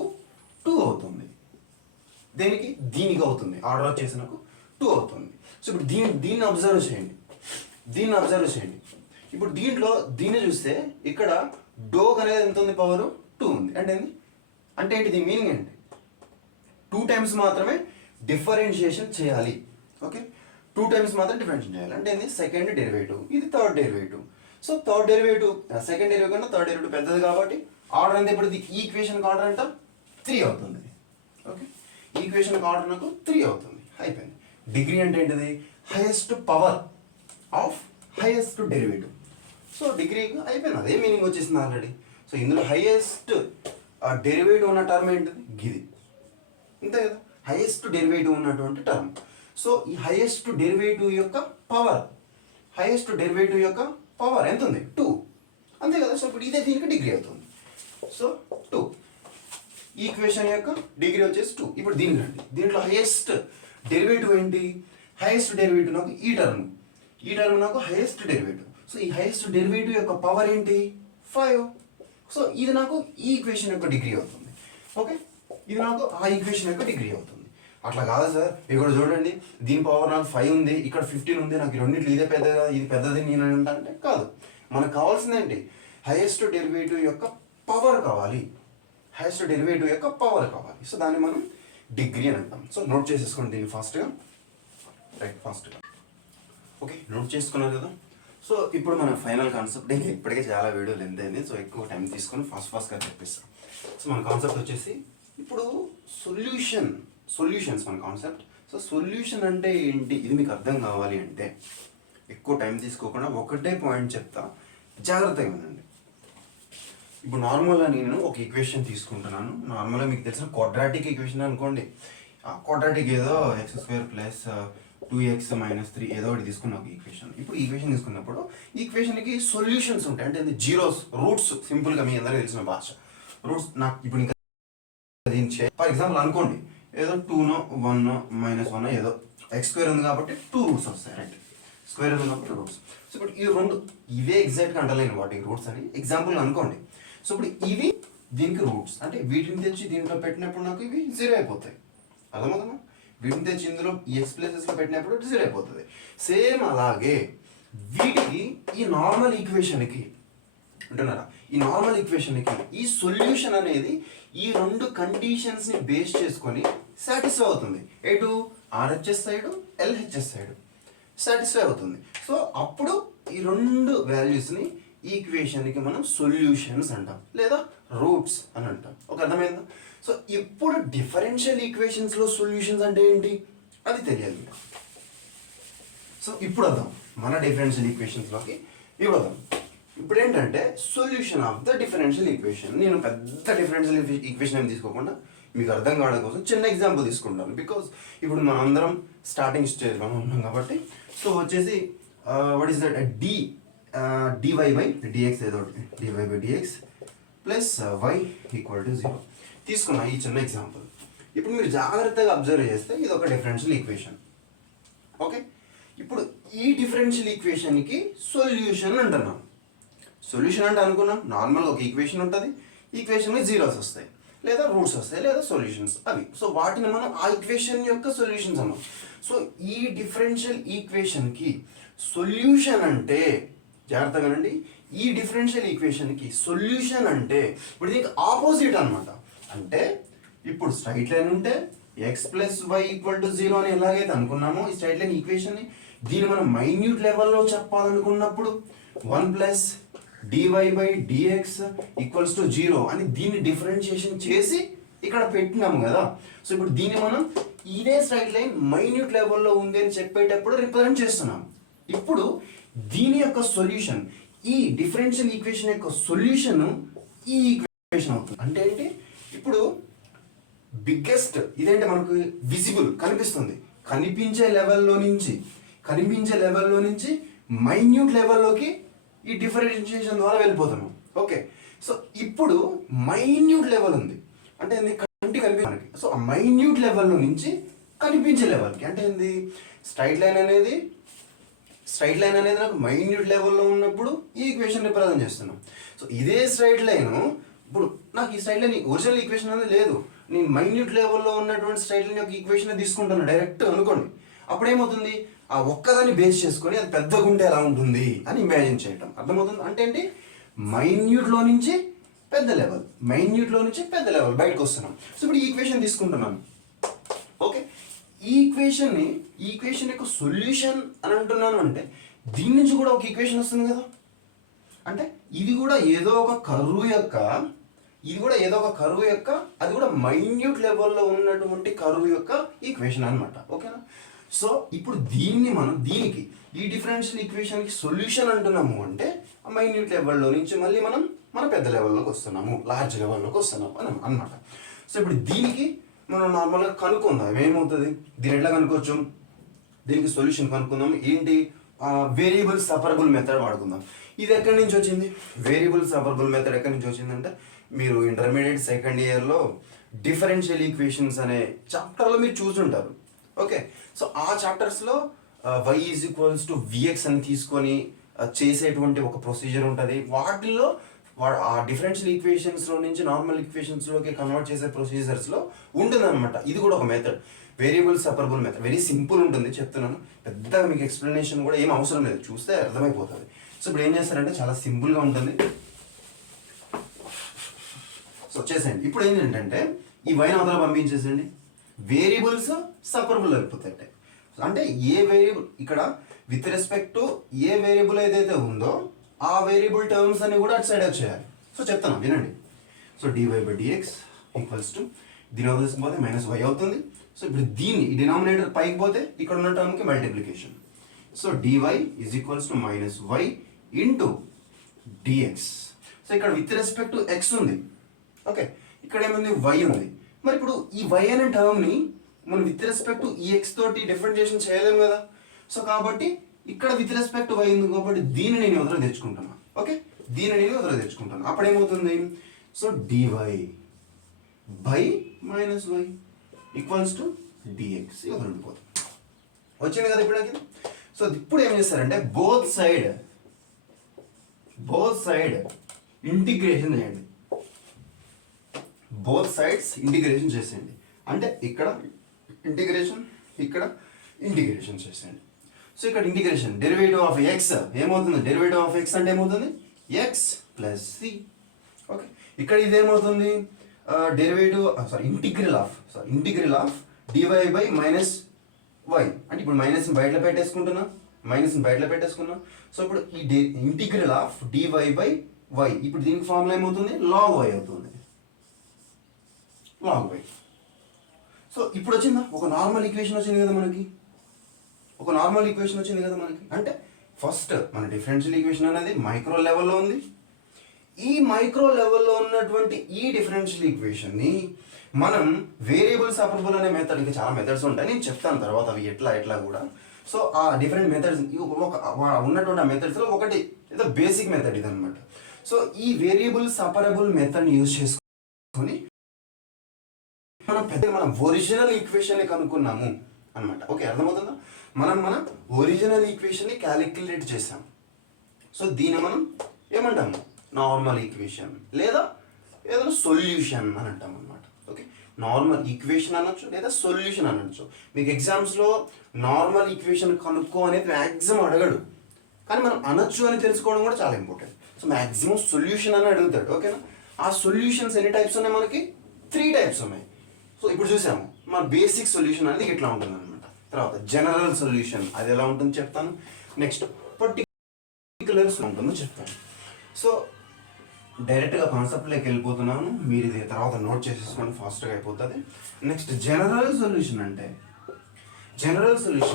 2 అవుతుంది. దేనికి? దీనికి అవుతుంది. ఆర్డర్ వచ్చేసి నాకు 2 అవుతుంది. సో ఇప్పుడు దీన్ని అబ్జర్వ్ చేయండి, ఇప్పుడు దీన్ని చూస్తే ఇక్కడ డోగ్ అనేది ఎంత ఉంది? పవర్ 2 ఉంది. అంటే ఏంటి? దీని మీనింగ్ ఏంటి? 2 టైమ్స్ మాత్రమే డిఫరెన్షియేషన్ చేయాలి. ఓకే, 2 టైమ్స్ మాత్రం డిఫరెన్షియేషన్ చేయాలి. అంటే ఏంది? సెకండ్ డెరివేటివ్, ఇది third derivative. So third derivative, second derivative కన్నా థర్డ్ డెరివేటివ్ పెద్దది కాబట్టి ఆర్డర్ అంటే ఇప్పుడు ఈక్వేషన్ ఆర్డర్ అంటే 3 అవుతుంది. ఓకే, ఈక్వేషన్ ఆర్డర్ నాకు 3 అవుతుంది. అయిపోయింది. డిగ్రీ అంటే ఏంటిది? Highest power of highest derivative. So degree అయిపోయింది, అదే మీనింగ్ వచ్చేసింది ఆల్రెడీ. సో ఇందులో హైయెస్ట్ డెరివేటివ్ ఉన్న టర్మ్ ఏంటిది? గిది, అంతే కదా, హైయెస్ట్ డెరివేటివ్ ఉన్నటువంటి టర్మ్. సో ఈ హైయెస్ట్ డెరివేటివ్ యొక్క పవర్ ఎంత ఉంది? 2, అంతే కదా. సో ఇప్పుడు ఇదే దీనికి డిగ్రీ అవుతుంది. సో 2, ఈక్వేషన్ యొక్క డిగ్రీ వచ్చేసి 2. ఇప్పుడు దీంట్లో హైయెస్ట్ డెరివేటివ్ ఏంటి? హైయెస్ట్ డెరివేటివ్ నాకు ఈ టర్మ్ నాకు హైయెస్ట్ డెరివేటివ్. సో ఈ హైయెస్ట్ డెరివేటివ్ యొక్క పవర్ ఏంటి? 5. సో ఇది నాకు ఈ ఈక్వేషన్ యొక్క డిగ్రీ అవుతుంది. ఓకే, ఇది నాకు ఆ ఈక్వేషన్ యొక్క డిగ్రీ అవుతుంది. అట్లా కాదు సార్, ఇక్కడ చూడండి, దీని పవర్ నాకు 5 ఉంది, ఇక్కడ 15 ఉంది, నాకు రెండింటిలో ఇదే పెద్దగా, ఇది పెద్దది నేను అంటే కాదు. మనకు కావాల్సింది ఏంటి? హైయెస్ట్ డెరివేటివ్ యొక్క పవర్ కావాలి. సో దాన్ని మనం డిగ్రీ అని అంటాం. సో నోట్ చేసేసుకోండి దీన్ని ఫాస్ట్గా. ఓకే, నోట్ చేసుకున్నారు కదా. సో ఇప్పుడు మన ఫైనల్ కాన్సెప్ట్, నేను ఇప్పటికే చాలా వీడియోలు ఎంత అయింది, సో ఎక్కువ టైం తీసుకొని ఫాస్ట్గా చెప్పిస్తాను. సో మన కాన్సెప్ట్ వచ్చేసి ఇప్పుడు సొల్యూషన్స్ మన కాన్సెప్ట్. సో సొల్యూషన్ అంటే ఏంటి, ఇది మీకు అర్థం కావాలి అంటే ఎక్కువ టైం తీసుకోకుండా ఒకటే పాయింట్ చెప్తా, జాగ్రత్తగా వినండి. ఇప్పుడు నార్మల్గా నేను ఒక ఈక్వేషన్ తీసుకుంటున్నాను. నార్మల్గా మీకు తెలిసిన క్వాడ్రాటిక్ ఈక్వేషన్ అనుకోండి. క్వాడ్రాటిక్ ఏదో x² ప్లస్ 2x - 3 ఏదో ఒకటి తీసుకున్న ఒక ఈక్వేషన్. ఇప్పుడు ఈక్వేషన్ తీసుకున్నప్పుడు ఈక్వేషన్కి సొల్యూషన్స్ ఉంటాయి. అంటే జీరోస్, రూట్స్. సింపుల్గా మీ అందరికీ తెలిసిన భాష రూట్స్. నాకు ఇప్పుడు ఇంకా ఫర్ ఎగ్జాంపుల్ అనుకోండి, ఏదో 2 1 -1 ఏదో x² ఉంది కాబట్టి 2 రూట్స్ వస్తాయి. రైట్, స్క్వేర్ ఉంది కాబట్టి రూట్స్. సో ఇప్పుడు ఈ రెండు ఇవే ఎగ్జాక్ట్గా అంటలేను వాటికి రూట్స్ అని ఎగ్జాంపుల్ అనుకోండి. సో ఇప్పుడు ఇవి దీనికి రూట్స్, అంటే వీటిని తెచ్చి దీంట్లో పెట్టినప్పుడు నాకు ఇవి 0 అయిపోతాయి. అర్థమవుతుందా? వీటిని తెచ్చి ఇందులో x ప్లేసెస్లో పెట్టినప్పుడు 0 అయిపోతుంది. సేమ్ అలాగే వీటికి ఈ నార్మల్ ఈక్వేషన్కి అంటున్నారా, ఈ నార్మల్ ఈక్వేషన్కి ఈ సొల్యూషన్ అనేది ఈ రెండు కండిషన్స్ని బేస్ చేసుకొని సాటిస్ఫై అవుతుంది. ఎటు RHS side, LHS side satisfy అవుతుంది. సో అప్పుడు ఈ రెండు వాల్యూస్ని ఈక్వేషన్కి మనం సొల్యూషన్స్ అంటాం, లేదా రూట్స్ అని అంటాం. ఒక అర్థమైందా? సో ఇప్పుడు డిఫరెన్షియల్ ఈక్వేషన్స్లో సొల్యూషన్స్ అంటే ఏంటి అది తెలియాలి మీకు. సో ఇప్పుడు వద్దాం మన డిఫరెన్షియల్ ఈక్వేషన్స్లోకి. ఇప్పుడు ఏంటంటే solution of the differential equation. నేను పెద్ద డిఫరెన్షియల్ ఈక్వేషన్ ఏమి తీసుకోకుండా మీకు అర్థం కావడం కోసం చిన్న ఎగ్జాంపుల్ తీసుకుంటాను. బికాజ్ ఇప్పుడు మనం అందరం స్టార్టింగ్ స్టేజ్లో ఉన్నాం కాబట్టి. సో వచ్చేసి what is that dy by dx ఏదో ఒకటి, dy by dx plus y = 0 తీసుకున్నా ఈ చిన్న ఎగ్జాంపుల్. ఇప్పుడు మీరు జాగ్రత్తగా అబ్జర్వ్ చేస్తే ఇది ఒక డిఫరెన్షియల్ ఈక్వేషన్. ఓకే, ఇప్పుడు ఈ డిఫరెన్షియల్ ఈక్వేషన్కి సొల్యూషన్ అంటున్నాం. సొల్యూషన్ అంటే అనుకున్నాం నార్మల్ ఒక ఈక్వేషన్ ఉంటుంది, ఈక్వేషన్కి జీరోస్ వస్తాయి, లేదా రూట్స్ వస్తాయి, లేదా సొల్యూషన్స్ అవి. సో వాటిని మనం ఆ ఈక్వేషన్ యొక్క సొల్యూషన్స్ అన్నాం. సో ఈ డిఫరెన్షియల్ ఈక్వేషన్కి సొల్యూషన్ అంటే, జాగ్రత్తగానండి, ఈ డిఫరెన్షియల్ ఈక్వేషన్కి సొల్యూషన్ అంటే ఇప్పుడు దీనికి ఆపోజిట్ అనమాట. అంటే ఇప్పుడు స్ట్రైట్ లైన్ ఉంటే x + y = 0 అని ఎలాగైతే అనుకున్నామో ఈ స్ట్రైట్ లైన్ ఈక్వేషన్ని, దీన్ని మనం మైన్యూట్ లెవెల్లో చెప్పాలనుకున్నప్పుడు 1 plus D Y by D X equals to 0 అని దీన్ని డిఫరెన్షియేషన్ చేసి ఇక్కడ పెట్టినాము కదా. సో ఇప్పుడు దీన్ని మనం ఇదే స్ట్రైట్ లైన్ మైన్యూట్ లెవెల్లో ఉంది అని చెప్పేటప్పుడు రిప్రజెంట్ చేస్తున్నాం. ఇప్పుడు దీని యొక్క సొల్యూషన్, ఈ డిఫరెన్షియల్ ఈక్వేషన్ యొక్క సొల్యూషన్ ఈ ఈక్వేషన్ అవుతుంది. అంటే ఏంటి, ఇప్పుడు బిగ్గెస్ట్ ఇదేంటి మనకు విజిబుల్ కనిపిస్తుంది, కనిపించే లెవెల్లో నుంచి మైన్యూట్ లెవెల్లోకి ఈ డిఫరెన్షియేషన్ ద్వారా వెళ్ళిపోతున్నాం. ఓకే, సో ఇప్పుడు మైన్యూట్ లెవెల్ ఉంది అంటే ఏంది, కంటి కనిపించడానికి. సో ఆ మైన్యూట్ లెవెల్లో నుంచి కనిపించే లెవెల్కి అంటే ఏంది, స్ట్రైట్ లైన్ అనేది నాకు మైన్యూట్ లెవెల్లో ఉన్నప్పుడు ఈ ఈక్వేషన్ రిప్రజెంట్ చేస్తున్నాం. సో ఇదే స్ట్రైట్ లైన్ ఇప్పుడు నాకు ఈ స్ట్రైట్ లైన్ ఒరిజినల్ ఈక్వేషన్ అనేది లేదు, నేను మైన్యూట్ లెవెల్లో ఉన్నటువంటి స్ట్రైట్ లైన్ యొక్క ఈక్వేషన్ తీసుకుంటాను డైరెక్ట్ అనుకోండి. అప్పుడు ఏమవుతుంది, ఆ ఒక్కదాన్ని బేస్ చేసుకొని అది పెద్దగా ఉంటే ఎలా ఉంటుంది అని ఇమాజిన్ చేయటం అర్థమవుతుంది. అంటే ఏంటి, మైన్యూట్లో నుంచి పెద్ద లెవెల్ బయటకు వస్తున్నాం. సో ఇప్పుడు ఈక్వేషన్ తీసుకుంటున్నాను. ఓకే, ఈ ఈక్వేషన్ యొక్క సొల్యూషన్ అని అంటున్నాను అంటే దీని నుంచి కూడా ఒక ఈక్వేషన్ వస్తుంది కదా. అంటే ఇది కూడా ఏదో ఒక కర్వ్ యొక్క అది కూడా మైన్యూట్ లెవెల్లో ఉన్నటువంటి కర్వ్ యొక్క ఈక్వేషన్ అనమాట. ఓకేనా. సో ఇప్పుడు దీనికి ఈ డిఫరెన్షియల్ ఈక్వేషన్కి సొల్యూషన్ అంటున్నాము అంటే మైన్యూట్ లెవెల్లో నుంచి మళ్ళీ మన పెద్ద లెవెల్లోకి వస్తున్నాము, లార్జ్ లెవెల్లోకి వస్తున్నాము అనమాట. సో ఇప్పుడు దీనికి మనం నార్మల్గా కనుక్కుందాం ఏమవుతుంది, దీని ఎట్లా కనుక్కోవచ్చు, దీనికి సొల్యూషన్ కనుక్కుందాం. ఏంటి, వేరియబుల్ సపరబుల్ మెథడ్ వాడుకుందాం. ఇది ఎక్కడి నుంచి వచ్చింది, వేరియబుల్ సపరబుల్ మెథడ్ ఎక్కడి నుంచి వచ్చిందంటే మీరు ఇంటర్మీడియట్ సెకండ్ ఇయర్లో డిఫరెన్షియల్ ఈక్వేషన్స్ అనే చాప్టర్లో మీరు చూసుంటారు. ఓకే, సో ఆ చాప్టర్స్లో y is equals to vx అని తీసుకొని చేసేటువంటి ఒక ప్రొసీజర్ ఉంటుంది. వాటిల్లో ఆ డిఫరెన్షియల్ ఈక్వేషన్స్లో నుంచి నార్మల్ ఈక్వేషన్స్లోకి కన్వర్ట్ చేసే ప్రొసీజర్స్లో ఉంటుంది అనమాట. ఇది కూడా ఒక method, variable separable method. Very simple ఉంటుంది చెప్తున్నాను, పెద్దగా మీకు ఎక్స్ప్లెనేషన్ కూడా ఏం అవసరం లేదు, చూస్తే అర్థమైపోతుంది. సో ఇప్పుడు ఏం చేస్తారంటే చాలా సింపుల్గా ఉంటుంది. సో చేసేయండి. ఇప్పుడు ఏంటంటే ఈ వైన్ అవతల పంపించేసేయండి, వేరియబుల్స్ సపరబుల్ అయిపోతాయి. అంటే ఏ వేరియబుల్ ఇక్కడ with respect to A variable ఏదైతే ఉందో ఆ వేరియబుల్ టర్మ్స్ అన్ని కూడా అటు సైడ్ వచ్చేయాలి. సో చెప్తాను వినండి. So DY by D X equals to దీని అవతల పోతే -y అవుతుంది. సో ఇప్పుడు దీన్ని ఈ డినామినేటర్ పైకి పోతే ఇక్కడ ఉన్న టర్మ్కి multiplication. So dy is equals to -y into dx. So ఇక్కడ విత్ రెస్పెక్ట్ టు ఎక్స్ ఉంది. ఓకే, ఇక్కడ ఏముంది, y ఉంది. మరి ఇప్పుడు ఈ y అనే టర్మ్ని మనం విత్ రెస్పెక్ట్ టు ఈ ఎక్స్ తోటి డిఫరెన్షియేషన్ చేయలేము కదా. సో కాబట్టి ఇక్కడ విత్ రెస్పెక్ట్ y ఉంది కాబట్టి దీన్ని నేను వదిలి తెచ్చుకుంటున్నాను. ఓకే, అప్పుడు ఏమవుతుంది, so DY by -y equals to dx వదిలిపోతుంది. వచ్చింది కదా ఇప్పుడు నాకు. సో ఇప్పుడు ఏం చేస్తారంటే బోత్ సైడ్ ఇంటిగ్రేషన్ చేయండి, బోత్ సైడ్స్ ఇంటిగ్రేషన్ చేసేయండి. అంటే ఇక్కడ ఇంటిగ్రేషన్ చేసేయండి. సో ఇక్కడ ఇంటిగ్రేషన్ డెరివేటివ్ ఆఫ్ ఎక్స్ ఏమవుతుంది, డెరివేటివ్ ఆఫ్ ఎక్స్ అంటే ఏమవుతుంది, ఎక్స్ ప్లస్ సి. ఓకే, ఇక్కడ ఇది ఏమవుతుంది, integral of dy by -y. అంటే ఇప్పుడు మైనస్ని బయటలో పెట్టేసుకున్నాం. సో ఇప్పుడు ఈ integral of dy by y, ఇప్పుడు దీనికి ఫార్ములా ఏమవుతుంది, log y అవుతుంది, log y. సో ఇప్పుడు వచ్చిందా, ఒక నార్మల్ ఈక్వేషన్ వచ్చింది కదా మనకి, అంటే ఫస్ట్ మన డిఫరెన్షియల్ ఈక్వేషన్ అనేది మైక్రో లెవెల్లో ఉంది. ఈ మైక్రో లెవెల్లో ఉన్నటువంటి ఈ డిఫరెన్షియల్ ఈక్వేషన్ని మనం వేరియబుల్ సపరబుల్ అనే మెథడ్, ఇంకా చాలా మెథడ్స్ ఉంటాయి, నేను చెప్తాను తర్వాత అవి ఎట్లా కూడా. సో ఆ డిఫరెంట్ మెథడ్స్ ఉన్నటువంటి ఆ మెథడ్స్లో ఒకటి ఏదో బేసిక్ మెథడ్ ఇది అనమాట. సో ఈ వేరియబుల్ సపరబుల్ మెథడ్ని యూజ్ చేసుకొని మనం ఒరిజినల్ ఈక్వేషన్ కనుక్కున్నాము అనమాట. ఓకే, అర్థమవుతుందా, మన ఒరిజినల్ ఈక్వేషన్ని క్యాలిక్యులేట్ చేసాం. సో దీన్ని మనం ఏమంటాము, నార్మల్ ఈక్వేషన్ లేదా ఏదైనా సొల్యూషన్ అని అంటాం అనమాట. ఓకే, నార్మల్ ఈక్వేషన్ అనొచ్చు లేదా సొల్యూషన్ అనొచ్చు. మీకు ఎగ్జామ్స్లో నార్మల్ ఈక్వేషన్ కనుక్కో అనేది మ్యాక్సిమం అడగడు, కానీ మనం అనొచ్చు అని తెలుసుకోవడం కూడా చాలా ఇంపార్టెంట్. సో మ్యాక్సిమం సొల్యూషన్ అని అడుగుతాడు. ఓకేనా, ఆ సొల్యూషన్స్ ఎన్ని టైప్స్ ఉన్నాయి, మనకి 3 టైప్స్ ఉన్నాయి. సో ఇప్పుడు చూసాము మన బేసిక్ సొల్యూషన్ అనేది ఇట్లా ఉంటుంది అనమాట. తర్వాత జనరల్ సొల్యూషన్ అది ఎలా ఉంటుందో చెప్తాను. నెక్స్ట్ పర్టికులర్ పర్టికులర్ ఉంటుందో చెప్తాను. సో డైరెక్ట్గా కాన్సెప్ట్లోకి వెళ్ళిపోతున్నాను, మీరు ఇది తర్వాత నోట్ చేసేసుకొని ఫాస్ట్గా అయిపోతుంది. నెక్స్ట్ జనరల్ సొల్యూషన్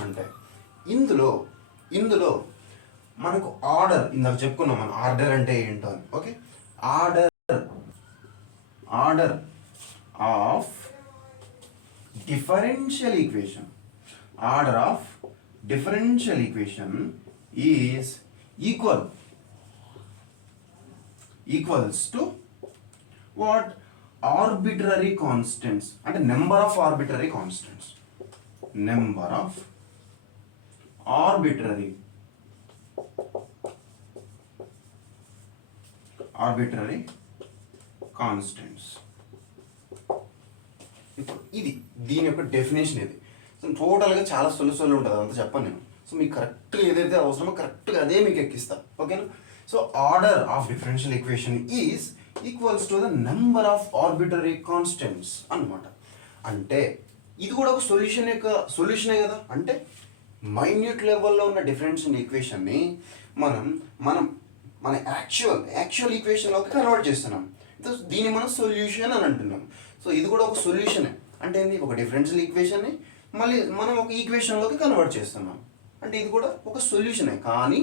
అంటే ఇందులో మనకు ఆర్డర్, ఇందాక చెప్పుకున్నాం మనం ఆర్డర్ అంటే ఏంటో అని. Okay, order of differential equation is equals to what? Arbitrary constants, అంటే number of arbitrary constants, arbitrary constants. ఇప్పుడు ఇది దీని యొక్క డెఫినేషన్ ఇది. సో టోటల్గా చాలా సొల్లు ఉంటుంది, అంతా చెప్పను నేను. సో మీకు కరెక్ట్గా ఏదైతే అవసరమో కరెక్ట్గా అదే మీకు ఎక్కిస్తా. ఓకేనా? So order of differential equation is equals to the number of arbitrary constants అన్నమాట. అంటే ఇది కూడా ఒక సొల్యూషనే కదా. అంటే మైన్యూట్ లెవెల్లో ఉన్న డిఫరెన్షియల్ ఈక్వేషన్ని మన యాక్చువల్ ఈక్వేషన్లోకి కన్వర్ట్ చేస్తున్నాం. దీన్ని మనం సొల్యూషన్ అని అంటున్నాం. సో ఇది కూడా ఒక సొల్యూషనే. అంటే ఏంటి? ఒక డిఫరెన్షియల్ ఈక్వేషన్ని మళ్ళీ మనం ఒక ఈక్వేషన్లోకి కన్వర్ట్ చేస్తున్నాం. అంటే ఇది కూడా ఒక సొల్యూషనే. కానీ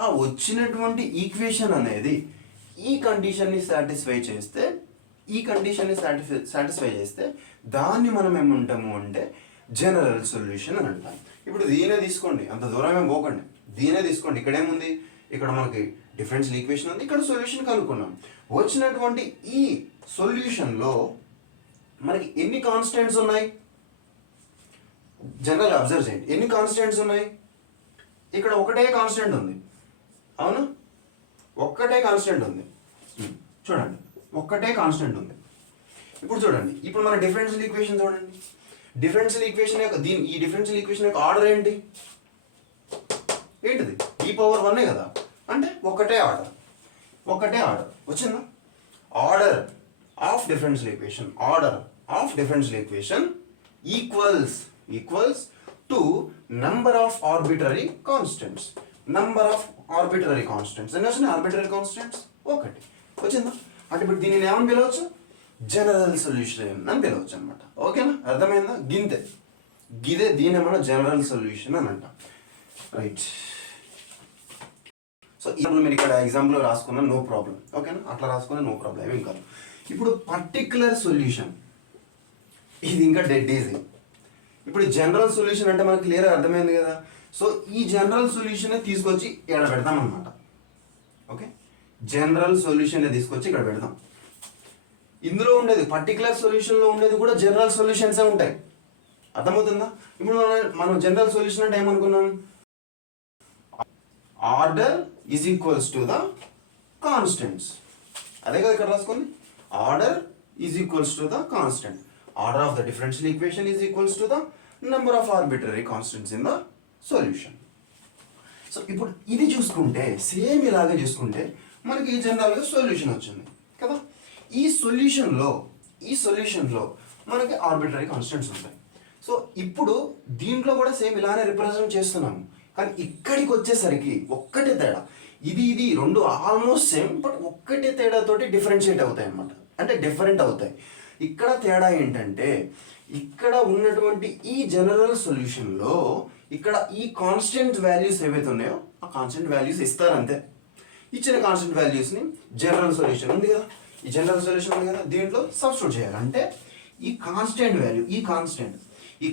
ఆ వచ్చినటువంటి ఈక్వేషన్ అనేది ఈ కండిషన్ని సాటిస్ఫై చేస్తే దాన్ని మనం ఏమంటాము అంటే జనరల్ సొల్యూషన్ అని అంటాం. ఇప్పుడు దీనే తీసుకోండి, అంత దూరం ఏం పోకండి, దీనే తీసుకోండి. ఇక్కడ ఏముంది? ఇక్కడ మనకి డిఫరెన్షియల్ ఈక్వేషన్ ఉంది, ఇక్కడ సొల్యూషన్ కనుక్కున్నాం. వచ్చినటువంటి ఈ సొల్యూషన్లో మనకి ఎన్ని కాన్స్టెంట్స్ ఉన్నాయి? జనరల్ అబ్జర్వ్ చేయండి, ఎన్ని కాన్స్టెంట్స్ ఉన్నాయి? ఇక్కడ ఒకటే కాన్స్టెంట్ ఉంది, అవును, ఒక్కటే కాన్స్టెంట్ ఉంది. చూడండి, ఒక్కటే కాన్స్టెంట్ ఉంది. ఇప్పుడు చూడండి, ఇప్పుడు మన డిఫరెన్షియల్ ఈక్వేషన్ చూడండి. డిఫరెన్షియల్ ఈక్వేషన్ యొక్క ఈ డిఫరెన్షియల్ ఈక్వేషన్ యొక్క ఆర్డర్ ఏంటిది? e⁻1 కదా. అంటే ఒకటే ఆర్డర్ వచ్చిందా? Order of differential equation equals to number of arbitrary constants. ఎన్ని వచ్చినాయి ఆర్బిటరీ కాన్స్టెంట్స్? ఒకటి వచ్చిందా? అంటే ఇప్పుడు దీనిని ఏమని పిలవచ్చు? జనరల్ సొల్యూషన్ అని పిలవచ్చు అనమాట. ఓకేనా? అర్థమైందా? దీనే మనం జనరల్ సొల్యూషన్ అని అంటాం. రైట్. సో ఇప్పుడు మీరు ఇక్కడ ఎగ్జాంపుల్ రాసుకున్న నో ప్రాబ్లం. ఓకేనా? అట్లా రాసుకున్న నో ప్రాబ్లం, ఏమేం కాదు. ఇప్పుడు పర్టిక్యులర్ సొల్యూషన్, ఇది ఇంకా డెడ్ ఈజీ. ఇప్పుడు జనరల్ సొల్యూషన్ అంటే మనకు క్లియర్గా అర్థమైంది కదా. సో ఈ జనరల్ సొల్యూషన్ తీసుకొచ్చి ఇక్కడ పెడతాం అనమాట. ఓకే, జనరల్ సొల్యూషన్ తీసుకొచ్చి ఇక్కడ పెడతాం. ఇందులో ఉండేది పర్టికులర్ సొల్యూషన్లో ఉండేది కూడా జనరల్ సొల్యూషన్సే ఉంటాయి. అర్థమవుతుందా? ఇప్పుడు మనం జనరల్ సొల్యూషన్ అంటే ఏమనుకున్నాం? Order is equals to the constants. అదే కదా ఇక్కడ రాసుకోండి. Order is equals to the constant. Order of the differential equation is equals to the number of arbitrary constants in the solution. So ఇప్పుడు ఇది చూసుకుంటే, same ఇలాగే చూసుకుంటే మనకి జనరల్గా సొల్యూషన్ వచ్చింది కదా. ఈ సొల్యూషన్లో మనకి ఆర్బిటరీ కాన్స్టెంట్స్ ఉంటాయి. సో ఇప్పుడు దీంట్లో కూడా సేమ్ ఇలానే రిప్రజెంట్ చేస్తున్నాము. కానీ ఇక్కడికి వచ్చేసరికి ఒక్కటే తేడా. ఇది రెండు ఆల్మోస్ట్ సేమ్, బట్ ఒక్కటే తేడాతోటి డిఫరెన్షియేట్ అవుతాయి అన్నమాట. అంటే డిఫరెంట్ అవుతాయి. ఇక్కడ తేడా ఏంటంటే, ఇక్కడ ఉన్నటువంటి ఈ జనరల్ సొల్యూషన్లో ఇక్కడ ఈ కాన్స్టెంట్ వాల్యూస్ ఏవైతే ఉన్నాయో ఆ కాన్స్టెంట్ వాల్యూస్ ఇస్తారంతే. ఇచ్చిన కాన్స్టెంట్ వాల్యూస్ని జనరల్ సొల్యూషన్ ఉంది కదా, ఈ జనరల్ సొల్యూషన్ ఉంది కదా, దీంట్లో సబ్స్టిట్యూట్ చేయాలి. అంటే ఈ కాన్స్టెంట్ వాల్యూ, ఈ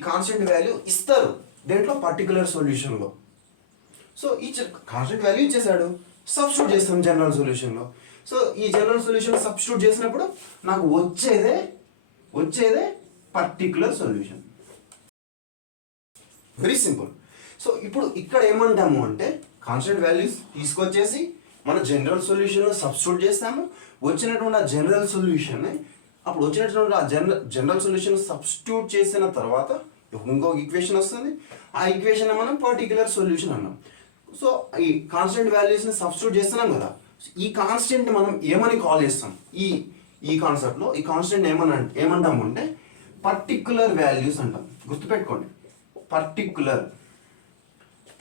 కాన్స్టెంట్ వాల్యూ ఇస్తారు దేంట్లో? పర్టికులర్ సొల్యూషన్లో. సో ఈ కాన్స్టెంట్ వాల్యూ ఇచ్చేసాడు, సబ్స్టిట్యూట్ చేస్తాం జనరల్ సొల్యూషన్లో. సో ఈ జనరల్ సొల్యూషన్ సబ్స్టిట్యూట్ చేసినప్పుడు నాకు వచ్చేదే particular solution. Very simple. So ఇప్పుడు ఇక్కడ ఏమంటాము అంటే, కాన్స్టెంట్ వాల్యూస్ తీసుకొచ్చేసి మన జనరల్ సొల్యూషన్లో సబ్స్టిట్యూట్ చేస్తాము. వచ్చినటువంటి ఆ జనరల్ సొల్యూషన్, అప్పుడు వచ్చినటువంటి ఆ జనరల్ సొల్యూషన్ సబ్స్టిట్యూట్ చేసిన తర్వాత ఇంకొక ఈక్వేషన్ వస్తుంది. ఆ ఈక్వేషన్ మనం పర్టికులర్ సొల్యూషన్ అన్నాం. సో ఈ కాన్స్టెంట్ వాల్యూస్ని సబ్స్టిట్యూట్ చేస్తున్నాం కదా, ఈ కాన్స్టెంట్ మనం ఏమని కాల్ చేస్తాం? ఈ కాన్సెప్ట్లో ఈ కాన్స్టెంట్ ఏమంటాము అంటే పర్టికులర్ వాల్యూస్ అంటాం. గుర్తుపెట్టుకోండి,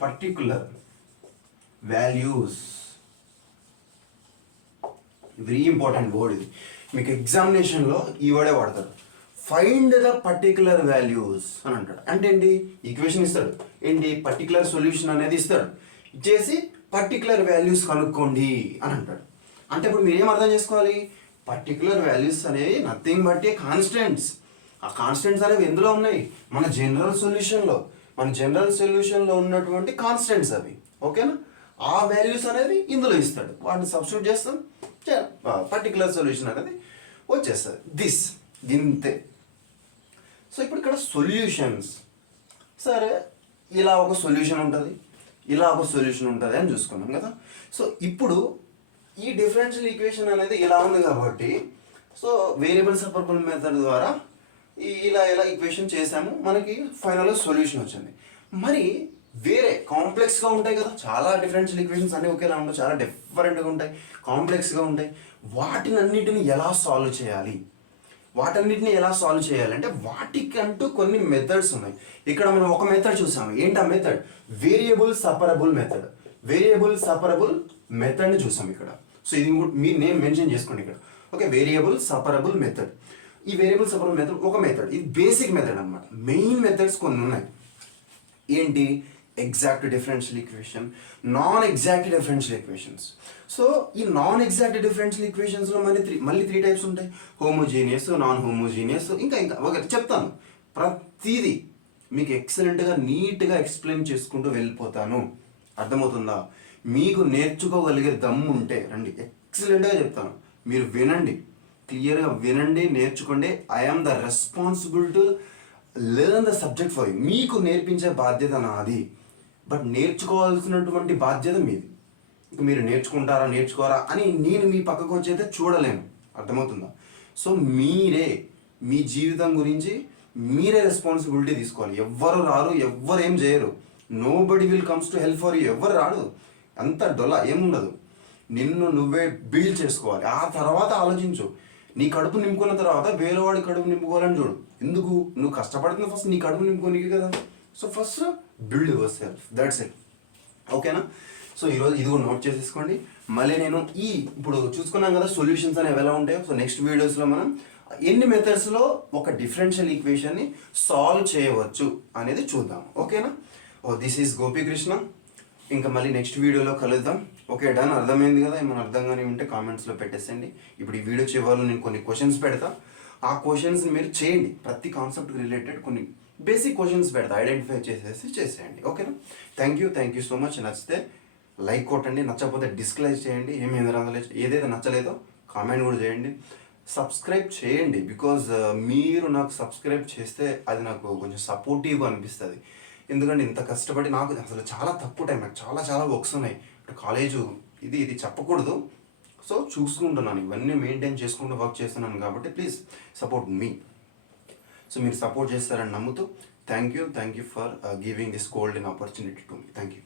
particular values very important word ఇది. మీకు ఎగ్జామినేషన్లో ఈ వర్డే వాడతారు. ఫైండ్ ద పర్టికులర్ వాల్యూస్ అని అంటాడు. అంటే ఏంటి, ఈక్వేషన్ ఇస్తాడు, ఏంటి పర్టికులర్ సొల్యూషన్ అనేది ఇస్తాడు, ఇచ్చేసి పర్టికులర్ వాల్యూస్ కనుక్కోండి అని అంటాడు. అంటే ఇప్పుడు మీరు ఏం అర్థం చేసుకోవాలి, పర్టికులర్ వాల్యూస్ అనేవి నథింగ్ బట్ ఏ కాన్స్టెంట్స్. ఆ కాన్స్టెంట్స్ అనేవి ఎందులో ఉన్నాయి, మన జనరల్ సొల్యూషన్లో ఉన్నటువంటి కాన్స్టెంట్స్ అవి. ఓకేనా, ఆ వాల్యూస్ అనేది ఇందులో ఇస్తాడు, వాటిని సబ్స్టిట్యూట్ చేస్తాం, పర్టికులర్ సొల్యూషన్ అనేది వచ్చేస్తుంది. గింతే. సో ఇప్పుడు ఇక్కడ సొల్యూషన్స్, సరే ఇలా ఒక సొల్యూషన్ ఉంటుంది, ఇలా ఒక సొల్యూషన్ ఉంటుంది అని చూసుకున్నాం కదా. సో ఇప్పుడు ఈ డిఫరెన్షియల్ ఈక్వేషన్ అనేది ఇలా ఉంది కాబట్టి, సో వేరియబుల్ సెపరబుల్ మెథడ్ ద్వారా ఇలా ఈక్వేషన్ చేసాము, మనకి ఫైనల్గా సొల్యూషన్ వచ్చింది. మరి వేరే కాంప్లెక్స్గా ఉంటాయి కదా, చాలా డిఫరెన్షియల్ ఈక్వేషన్స్ అన్నీ ఒకేలా ఉంటాయి, చాలా డిఫరెంట్గా ఉంటాయి, కాంప్లెక్స్గా ఉంటాయి. వాటినన్నిటిని ఎలా సాల్వ్ చేయాలి, అంటే వాటికంటూ కొన్ని మెథడ్స్ ఉన్నాయి. ఇక్కడ మనం ఒక మెథడ్ చూసాము. ఏంటి ఆ మెథడ్, వేరియబుల్ సపరబుల్ మెథడ్ని చూసాం ఇక్కడ. సో ఇది మీరు నేమ్ మెన్షన్ చేసుకోండి ఇక్కడ. Okay, variable separable method. ఈ వేరియబుల్ సపరబుల్ మెథడ్ ఒక మెథడ్, ఇది బేసిక్ మెథడ్ అనమాట. మెయిన్ మెథడ్స్ కొన్ని ఉన్నాయి. ఏంటి, exact differential equation, non exact differential equations. So ఈ నాన్ ఎగ్జాక్ట్ డిఫరెన్షియల్ ఈక్వేషన్స్లో మళ్ళీ త్రీ టైప్స్ ఉంటాయి, హోమోజీనియస్, నాన్ హోమోజీనియస్, ఇంకా ఒకటి చెప్తాను. ప్రతిదీ మీకు ఎక్సలెంట్గా నీట్గా ఎక్స్ప్లెయిన్ చేసుకుంటూ వెళ్ళిపోతాను. అర్థమవుతుందా? మీకు నేర్చుకోగలిగే దమ్ము ఉంటే రండి, ఎక్సలెంట్గా చెప్తాను. మీరు వినండి, క్లియర్గా వినండి, నేర్చుకోండి. I am the responsible to learn the subject for you. మీకు నేర్పించే బాధ్యత నాది, బట్ నేర్చుకోవాల్సినటువంటి బాధ్యత మీది. ఇక మీరు నేర్చుకోరా అని నేను మీ పక్కకు వచ్చైతే చూడలేను. అర్థమవుతుందా? సో మీరే మీ జీవితం గురించి మీరే రెస్పాన్సిబిలిటీ తీసుకోవాలి. ఎవ్వరు రారు, ఎవ్వరు ఏం చేయరు. Nobody will comes to help for you. ఎవ్వరు రాడు, అంత డొల్ల ఏముండదు. నిన్ను నువ్వే బిల్డ్ చేసుకోవాలి. ఆ తర్వాత ఆలోచించు. నీ కడుపు నింపుకున్న తర్వాత వేరేవాడి కడుపు నింపుకోవాలని చూడు. ఎందుకు, నువ్వు కష్టపడుతున్న ఫస్ట్ నీ కడుపు నింపుకోనికి కదా. So first build your self, that's it. ఓకేనా? సో ఈరోజు ఇది కూడా నోట్ చేసేసుకోండి. మళ్ళీ నేను ఇప్పుడు చూసుకున్నాం కదా సొల్యూషన్స్ అనేవి ఎలా ఉంటాయో. సో నెక్స్ట్ వీడియోస్లో మనం ఎన్ని మెథడ్స్లో ఒక డిఫరెన్షియల్ ఈక్వేషన్ని సాల్వ్ చేయవచ్చు అనేది చూద్దాం. ఓకేనా? This is Gopikrishna. ఇంకా మళ్ళీ నెక్స్ట్ వీడియోలో కలుద్దాం. Okay, done. అర్థమైంది కదా? ఏమైనా అర్థం కానీ ఉంటే కామెంట్స్లో పెట్టేసండి. ఇప్పుడు ఈ వీడియో చివరిలో నేను కొన్ని క్వశ్చన్స్ పెడతా, ఆ క్వశ్చన్స్ని మీరు చేయండి. ప్రతి కాన్సెప్ట్ రిలేటెడ్ కొన్ని బేసిక్ క్వశ్చన్స్ పెడతా, ఐడెంటిఫై చేసేయండి. ఓకేనా? Thank you so much. నచ్చితే లైక్ కొట్టండి, నచ్చకపోతే డిస్లైక్ చేయండి. ఏదైతే నచ్చలేదో కామెంట్ కూడా చేయండి. సబ్స్క్రైబ్ చేయండి, బికాజ్ మీరు నాకు సబ్స్క్రైబ్ చేస్తే అది నాకు కొంచెం సపోర్టివ్గా అనిపిస్తుంది. ఎందుకంటే ఇంత కష్టపడి నాకు అసలు చాలా తక్కువ టైం, నాకు చాలా వర్క్స్ ఉన్నాయి. కాలేజు ఇది చెప్పకూడదు. సో చూసుకుంటున్నాను, ఇవన్నీ మెయింటైన్ చేసుకుంటూ వర్క్ చేస్తున్నాను కాబట్టి ప్లీజ్ సపోర్ట్ మీ. సో మీరు సపోర్ట్ చేస్తారని నమ్ముతూ thank you for giving this golden opportunity to me. Thank you.